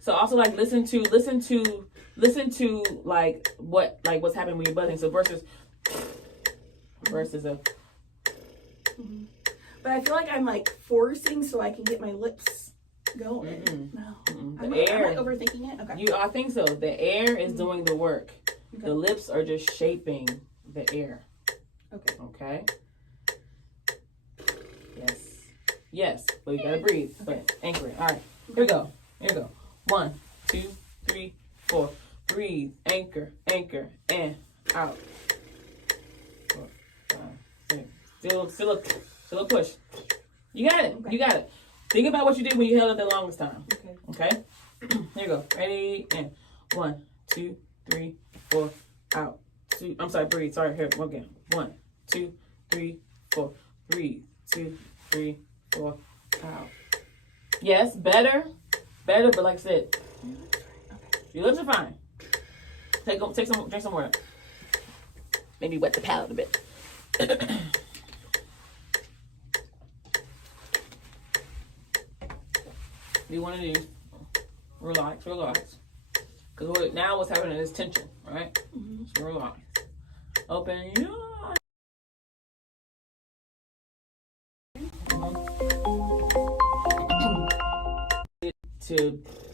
So also like listen to like what's happening when you're buzzing. So versus a. But I feel like I'm like forcing so I can get my lips going. No. Am I overthinking it? Okay. I think so. The air is doing the work. Okay. The lips are just shaping the air. Okay. Okay. Yes. But you gotta breathe. Okay. But anchor it. All right. Here we go. 1, 2, 3, 4. Breathe. Anchor. And out. 4, 5, 6. Still a push. You got it. Okay. You got it. Think about what you did when you held it the longest time. Okay. Okay? Here you go. Ready? And 1, 2, 3, 4. Out. 2. I'm sorry. Breathe. Sorry. Here. Again. 1, 2, 3, 4. Breathe. 2, 3, 4. Out. Yes. Better. But like I said, your lips are fine. Drink some water. Maybe wet the palate a bit. You want to do relax. Because now what's happening is tension, right? So relax. Open your eyes.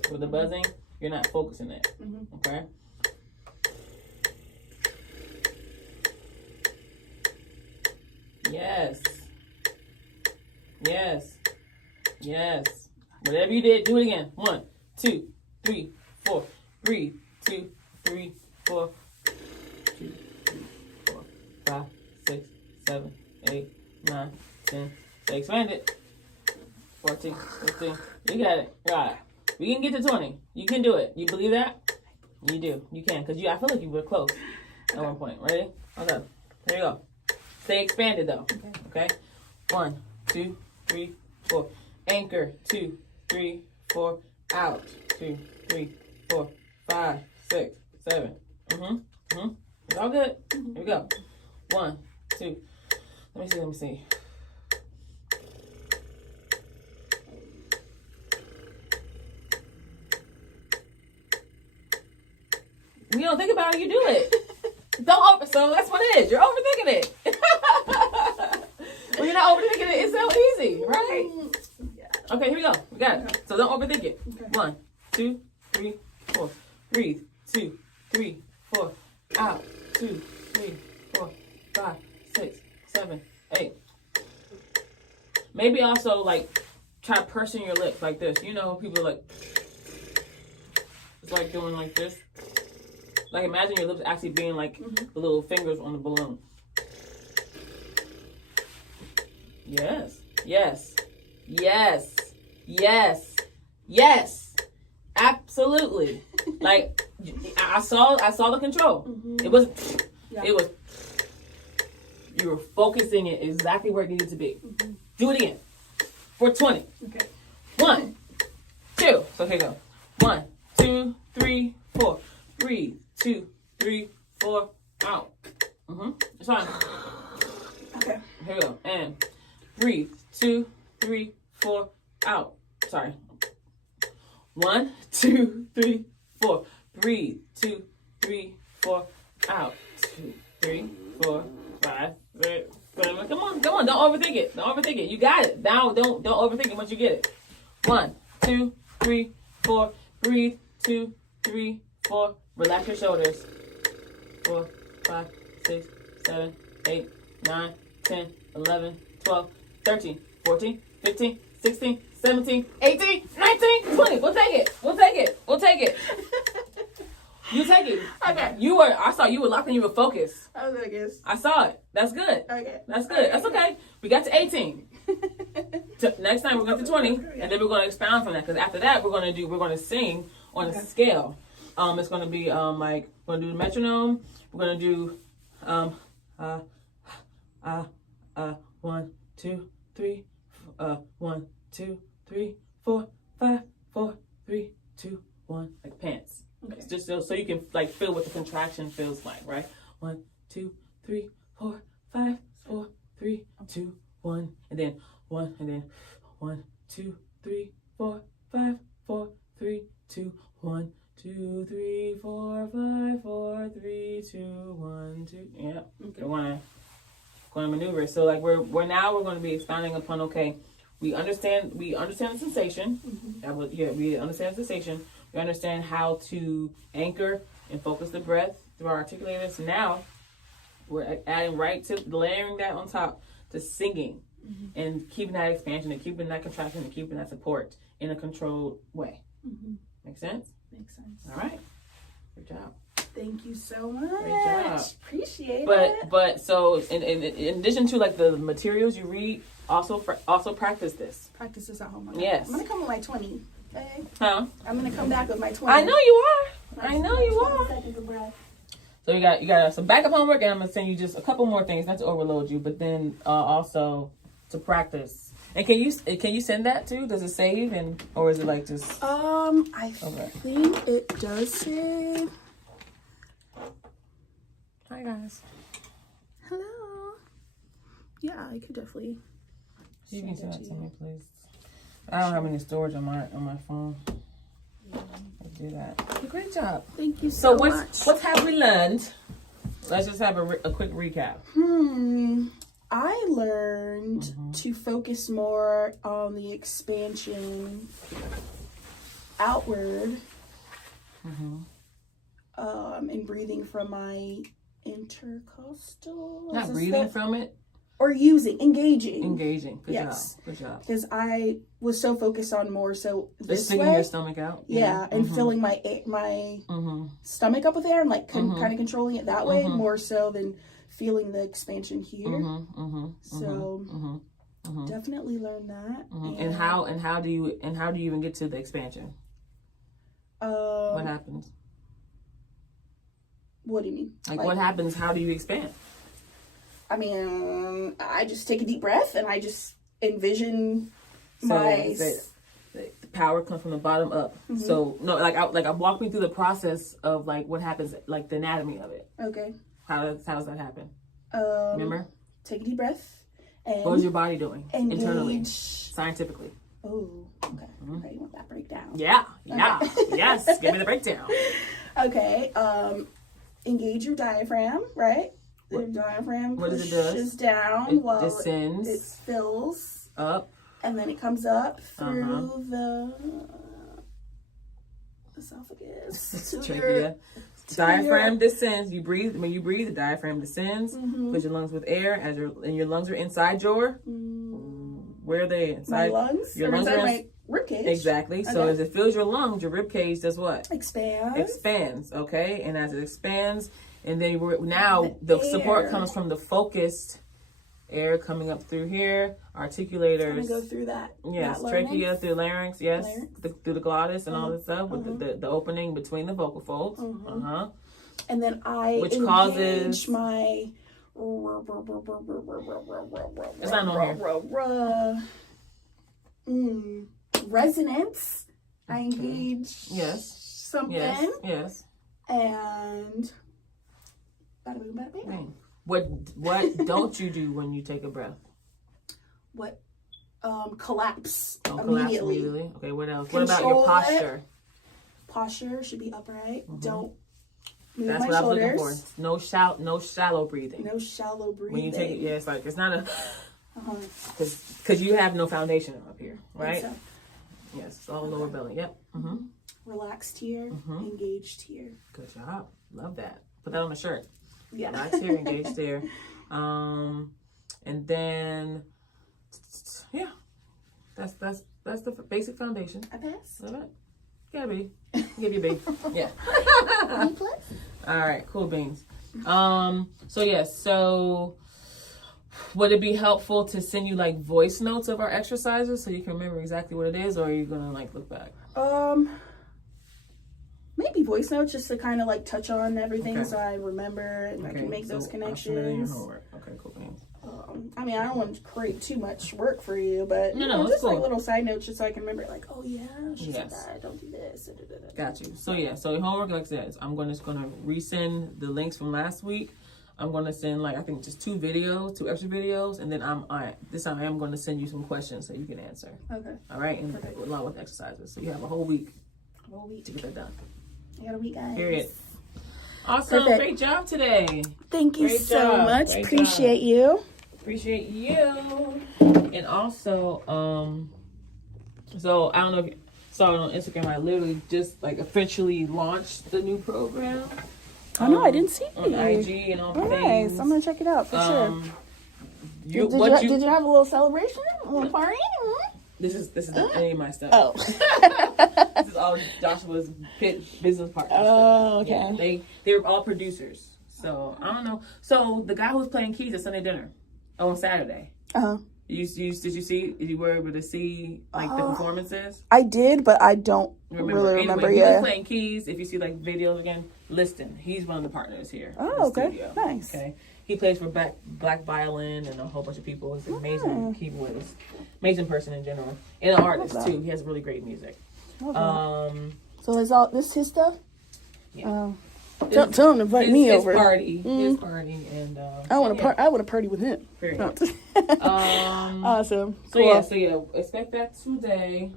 For the buzzing, you're not focusing it. Okay? Yes. Whatever you did, do it again. 1, 2, 3, 4. Breathe. 2, 3, 4. 2, 3, 4, 5, 6, 7, 8, 9, 10. So expand it. 14, 15. You got it. Right. We can get to 20. You can do it. You believe that? You do. You can. Because I feel like you were close at one point. Ready? Okay. Here you go. Stay expanded though. Okay? 1, 2, 3, 4. Anchor. 2, 3, 4. Out. 2, 3, 4, 5, 6, 7. It's all good. Here we go. 1, 2. Let me see. You don't think about it, you do it. So that's what it is. You're overthinking it. Well, you're not overthinking it. It's so easy, right? Yeah. Okay, here we go. We got it. So don't overthink it. Okay. 1, 2, 3, 4. Breathe. 2, 3, 4. Out. 2, 3, 4, 5, 6, 7, 8. Maybe also like try pursing your lips like this. You know, people are like, it's like doing like this. Like imagine your lips actually being like the little fingers on the balloon. Yes, yes, yes, yes, yes. Absolutely. Like I saw the control. It was, it was. You were focusing it exactly where it needed to be. Do it again for 20. Okay. 1, 2. So here we go. 1, 2, 3, 4. Breathe. 2, 3, 4. Out. It's fine. Okay. Here we go. And breathe. 2, 3, 4. Out. Sorry. 1, 2, 3, 4. Breathe. 2, 3, 4. Out. 2, 3, 4, 5, 6, 7. Come on. Don't overthink it. Don't overthink it. You got it. Now don't overthink it once you get it. 1, 2, 3, 4. Breathe. 2, 3, 4. Relax your shoulders. 4, 5, 6, 7, 8, 9, 10, 11, 12, 13, 14, 15, 16, 17, 18, 19, 20. We'll take it. We'll take it. We'll take it. You take it. Okay. I saw you were locking, you were focused. I was focused. I saw it. That's good. Okay. That's good. That's okay. We got to 18. Next time we're going to 20, and then we're going to expound from that. Because after that, we're going to sing on a scale. It's going to be like we're going to do the metronome. We're going to do 1, 2, 3, 1, 2, 3, 4, 5, 4, 3, 2, 1, like pants. Okay. Just so you can like feel what the contraction feels like, right? 1, 2, 3, 4, 5, 4, 3, 2, 1, and then 1, and then 1, 2, 3, 4, 5, 4, 3, 2, 1, 2, 3, 4, 5, 4, 3, 2, 1, 2. Yeah. Okay. Going to maneuver. So like we're going to be expounding upon, okay, we understand the sensation. We understand the sensation. We understand how to anchor and focus the breath through our articulators. Now we're adding layering that on top to singing and keeping that expansion and keeping that contraction and keeping that support in a controlled way. Make sense? Makes sense. All right. Good job. Thank you so much. Great job. Appreciate it. But so in addition to like the materials you read, also practice this. Practice this at home. Yes. I'm gonna come with my 20. Okay? Huh? I'm gonna come back with my 20. I know you are. I know you 20 are. seconds of breath. So you got some backup homework, and I'm gonna send you just a couple more things, not to overload you, but then also to practice. And can you send that too? Does it save or is it like just? I think it does save. Hi guys. Hello. Yeah, I could definitely. You can send that to me, please. I don't have any storage on my phone. Let's do that. Great job. Thank you so much. What have we learned? Let's just have a quick recap. I learned to focus more on the expansion outward, and breathing from my intercostal. Not breathing from it. Or engaging. Good job. Because I was so focused on more so this just sticking way. your stomach out. Yeah, and filling my stomach up with air and like kind of controlling it that way more so than feeling the expansion here. So definitely learned that. And how do you even get to the expansion? What happens? What do you mean? Like what happens? How do you expand? I mean, I just take a deep breath and I just envision the power comes from the bottom up. So no, like walk me through the process of like what happens, like the anatomy of it. Okay. How does that happen? Remember? Take a deep breath. And what is your body doing internally, engage. scientifically? Oh, okay. Okay, you want that breakdown? Yeah. Okay. Yes. Give me the breakdown. Okay. Engage your diaphragm, right? The diaphragm What does it do? pushes down It while descends. it fills Up. and then it comes up through the esophagus. It's to tricky, your- yeah. to Diaphragm your- descends. You breathe. When you breathe, the diaphragm descends. Fill your lungs with air as your lungs are inside your. Where are they? My Inside lungs? Your Or lungs inside are my ribcage? exactly. So Okay. as it fills your lungs, your rib cage does what? Expands. Expands. Okay, and as it expands, and then now the support air. comes from the focused air coming up through here, articulators. I'm gonna go through that. Yes, that trachea larynx. through larynx, yes, Larynx. through the glottis and all that stuff with the opening between the vocal folds. And then I Which engage causes- my It's not on here. Resonance. I engage Yes, something yes. and bada boom, bada bing. Bang. What don't you do when you take a breath? What? Collapse Don't collapse immediately. immediately. Okay, what else? What about Control your posture? Posture should be upright. Don't move That's my what shoulders. I'm looking for. No shallow breathing. No shallow breathing. When you take it, yeah, it's like it's not a because you have no foundation up here, right? So, Yes, it's all lower belly. Yep. relaxed here, engaged here. Good job. Love that. Put that on a shirt. Yeah. Relax here, engaged there. And then yeah, that's the basic foundation. I passed. All right. Gotta be. Give you a B. Yeah. B+. All right. Cool beans. So yes. So would it be helpful to send you like voice notes of our exercises so you can remember exactly what it is, or are you gonna like look back? Maybe voice notes just to kind of like touch on everything Okay. so I remember and I can make those I'll send it in your connections. homework. Okay. Cool beans. I mean, I don't want to create too much work for you, but No, you know, it's just like cool. little side notes just so I can remember, like, oh yeah, she said Yes. that. Don't do this. Got you. So yeah, so your homework, like I said, I'm just gonna resend the links from last week. I'm gonna send like I think just 2 extra videos, and then this time I am gonna send you some questions so you can answer. Okay. All right, and along with exercises, so you have a whole week to get that done. I got a week, guys. Period. Awesome. Perfect. Great job today. Thank you Great so job. much. Great Appreciate you. Appreciate you. And also, so I don't know if you saw it on Instagram. I literally just like officially launched the new program. Oh no, I didn't see on you. IG and all Oh, things. nice. I'm gonna check it out for sure. You, Did you have a little celebration? A little party? This is not any of my stuff. Oh. This is all Joshua's business partners. Oh, okay. Yeah, they were all producers. So I don't know. So the guy who was playing keys at Sunday dinner on Saturday. Uh-huh. Did you were able to see like the performances? I did, but I don't really remember. He Yeah. was playing keys. If you see like videos again, Liston. He's one of the partners here. in Oh, the okay. studio. Nice. Okay. He plays for Black Violin and a whole bunch of people. He's an amazing keyboardist, amazing person in general, and an artist too. He has really great music. So is all this his stuff? Yeah. Tell him to invite me his over. party, his party, and I want to I want to party with him. Period. Awesome. So yeah, expect that today.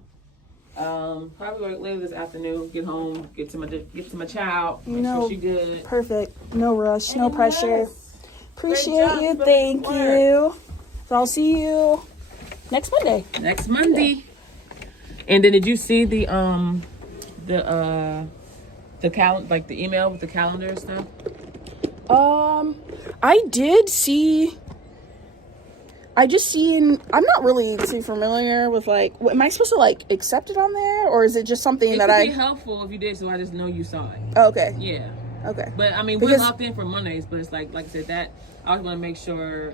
Probably like later this afternoon. Get home, get to my child. Make sure she good. Perfect. No rush. No pressure. Yes. Appreciate Great job. you. Keep up Thank the work. you. So I'll see you next Monday. Next Monday. And then did you see the calendar, like the email with the calendar and stuff? I did see. I just seen. I'm not really too familiar with like. Am I supposed to like accept it on there, or is it just something It that could be helpful if you did, so I just know you saw it. Oh, okay. Yeah. Okay. But I mean, we're locked in for Mondays, but it's like I said, that I was want to make sure,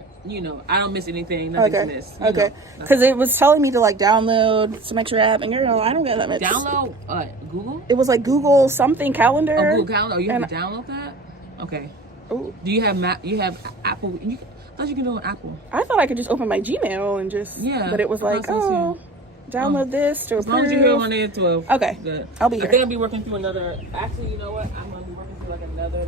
I don't miss anything. Nothing's missed. Okay. Because it was telling me to like download some extra app, and I don't get that much. Download Google? It was like Google something calendar. Oh, Google Calendar. Oh, you have to download that? Okay. Ooh. Do you have Apple? I thought you can do it on Apple. I thought I could just open my Gmail and just. Yeah. But it was like, download this to As long approve. as you're here on there 12. Okay. Good. I'll be I here. think I'll be working through another. Actually, you know what? I'm gonna be working through like another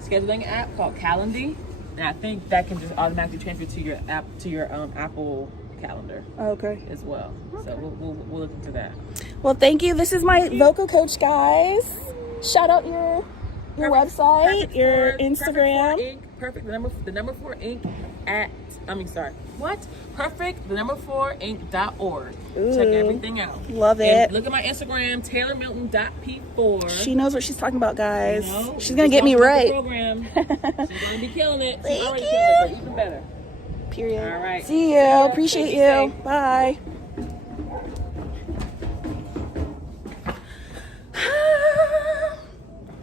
scheduling app called Calendly, and I think that can just automatically transfer to your app Apple Calendar Okay. as well. So we'll look into that. Well, thank you. This is my vocal coach, guys. Shout out your Your website, Perfect your Four- Instagram. Perfect 4 Inc. Perfect the number 4 Inc. at Perfect the number 4 Inc.org. Check everything out. Love it. And look at my Instagram, TaylorMilton.P4. She knows what she's talking about, guys. You know, she's gonna get me right. Program. She's gonna be killing it. She's already you. killing it, but even better. Period. All right. See you. ya. Appreciate Stay you. safe. Bye.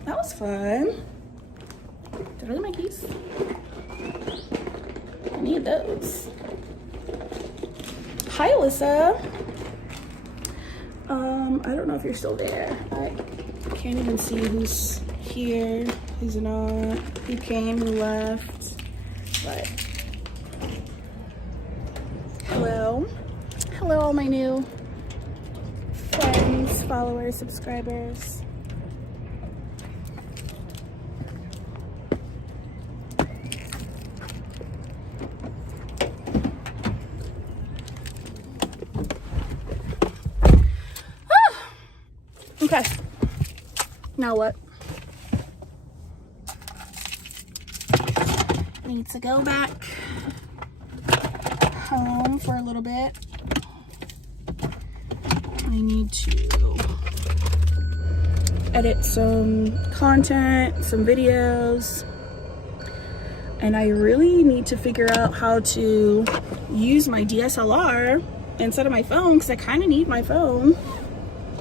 That was fun. Did I leave my keys? I need those. Hi, Alyssa. I don't know if you're still there. I can't even see who's here, who's not, who came, who left. But hello. Hello, all my new friends, followers, subscribers. Okay, now what? I need to go back home for a little bit. I need to edit some content, some videos, and I really need to figure out how to use my DSLR instead of my phone, because I kind of need my phone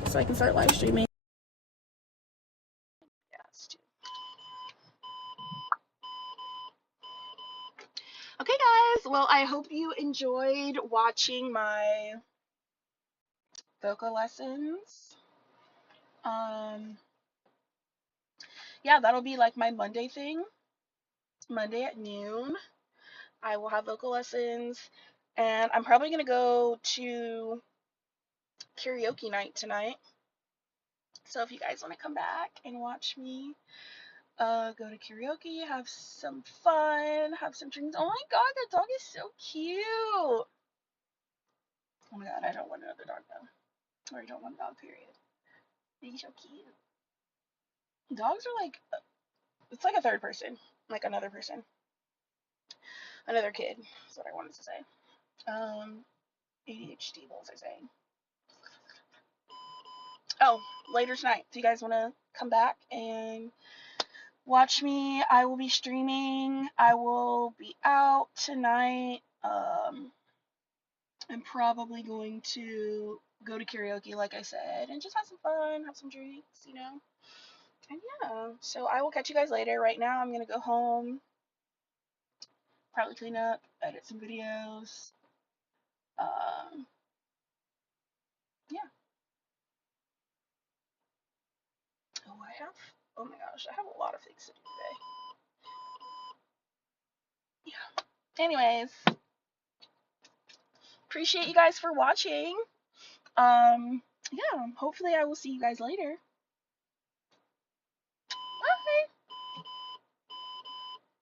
so I can start live streaming. Okay, guys, well, I hope you enjoyed watching my vocal lessons. Yeah, that'll be like my Monday thing. Monday at noon, I will have vocal lessons, and I'm probably gonna go to karaoke night tonight. So if you guys want to come back and watch me go to karaoke, have some fun, have some drinks. Oh my god, that dog is so cute. Oh my god, I don't want another dog though. Or I don't want a dog, period. He's so cute. Dogs are like, it's like a third person, like another person. Another kid, is what I wanted to say. ADHD, what was I saying? Oh, later tonight. If you guys want to come back and watch me, I will be streaming. I will be out tonight. I'm probably going to go to karaoke, like I said, and just have some fun, have some drinks, you know. And yeah, so I will catch you guys later. Right now, I'm gonna go home, probably clean up, edit some videos. Yeah. Oh my gosh, I have a lot of things to do today. Yeah. Anyways, appreciate you guys for watching. Yeah, hopefully I will see you guys later.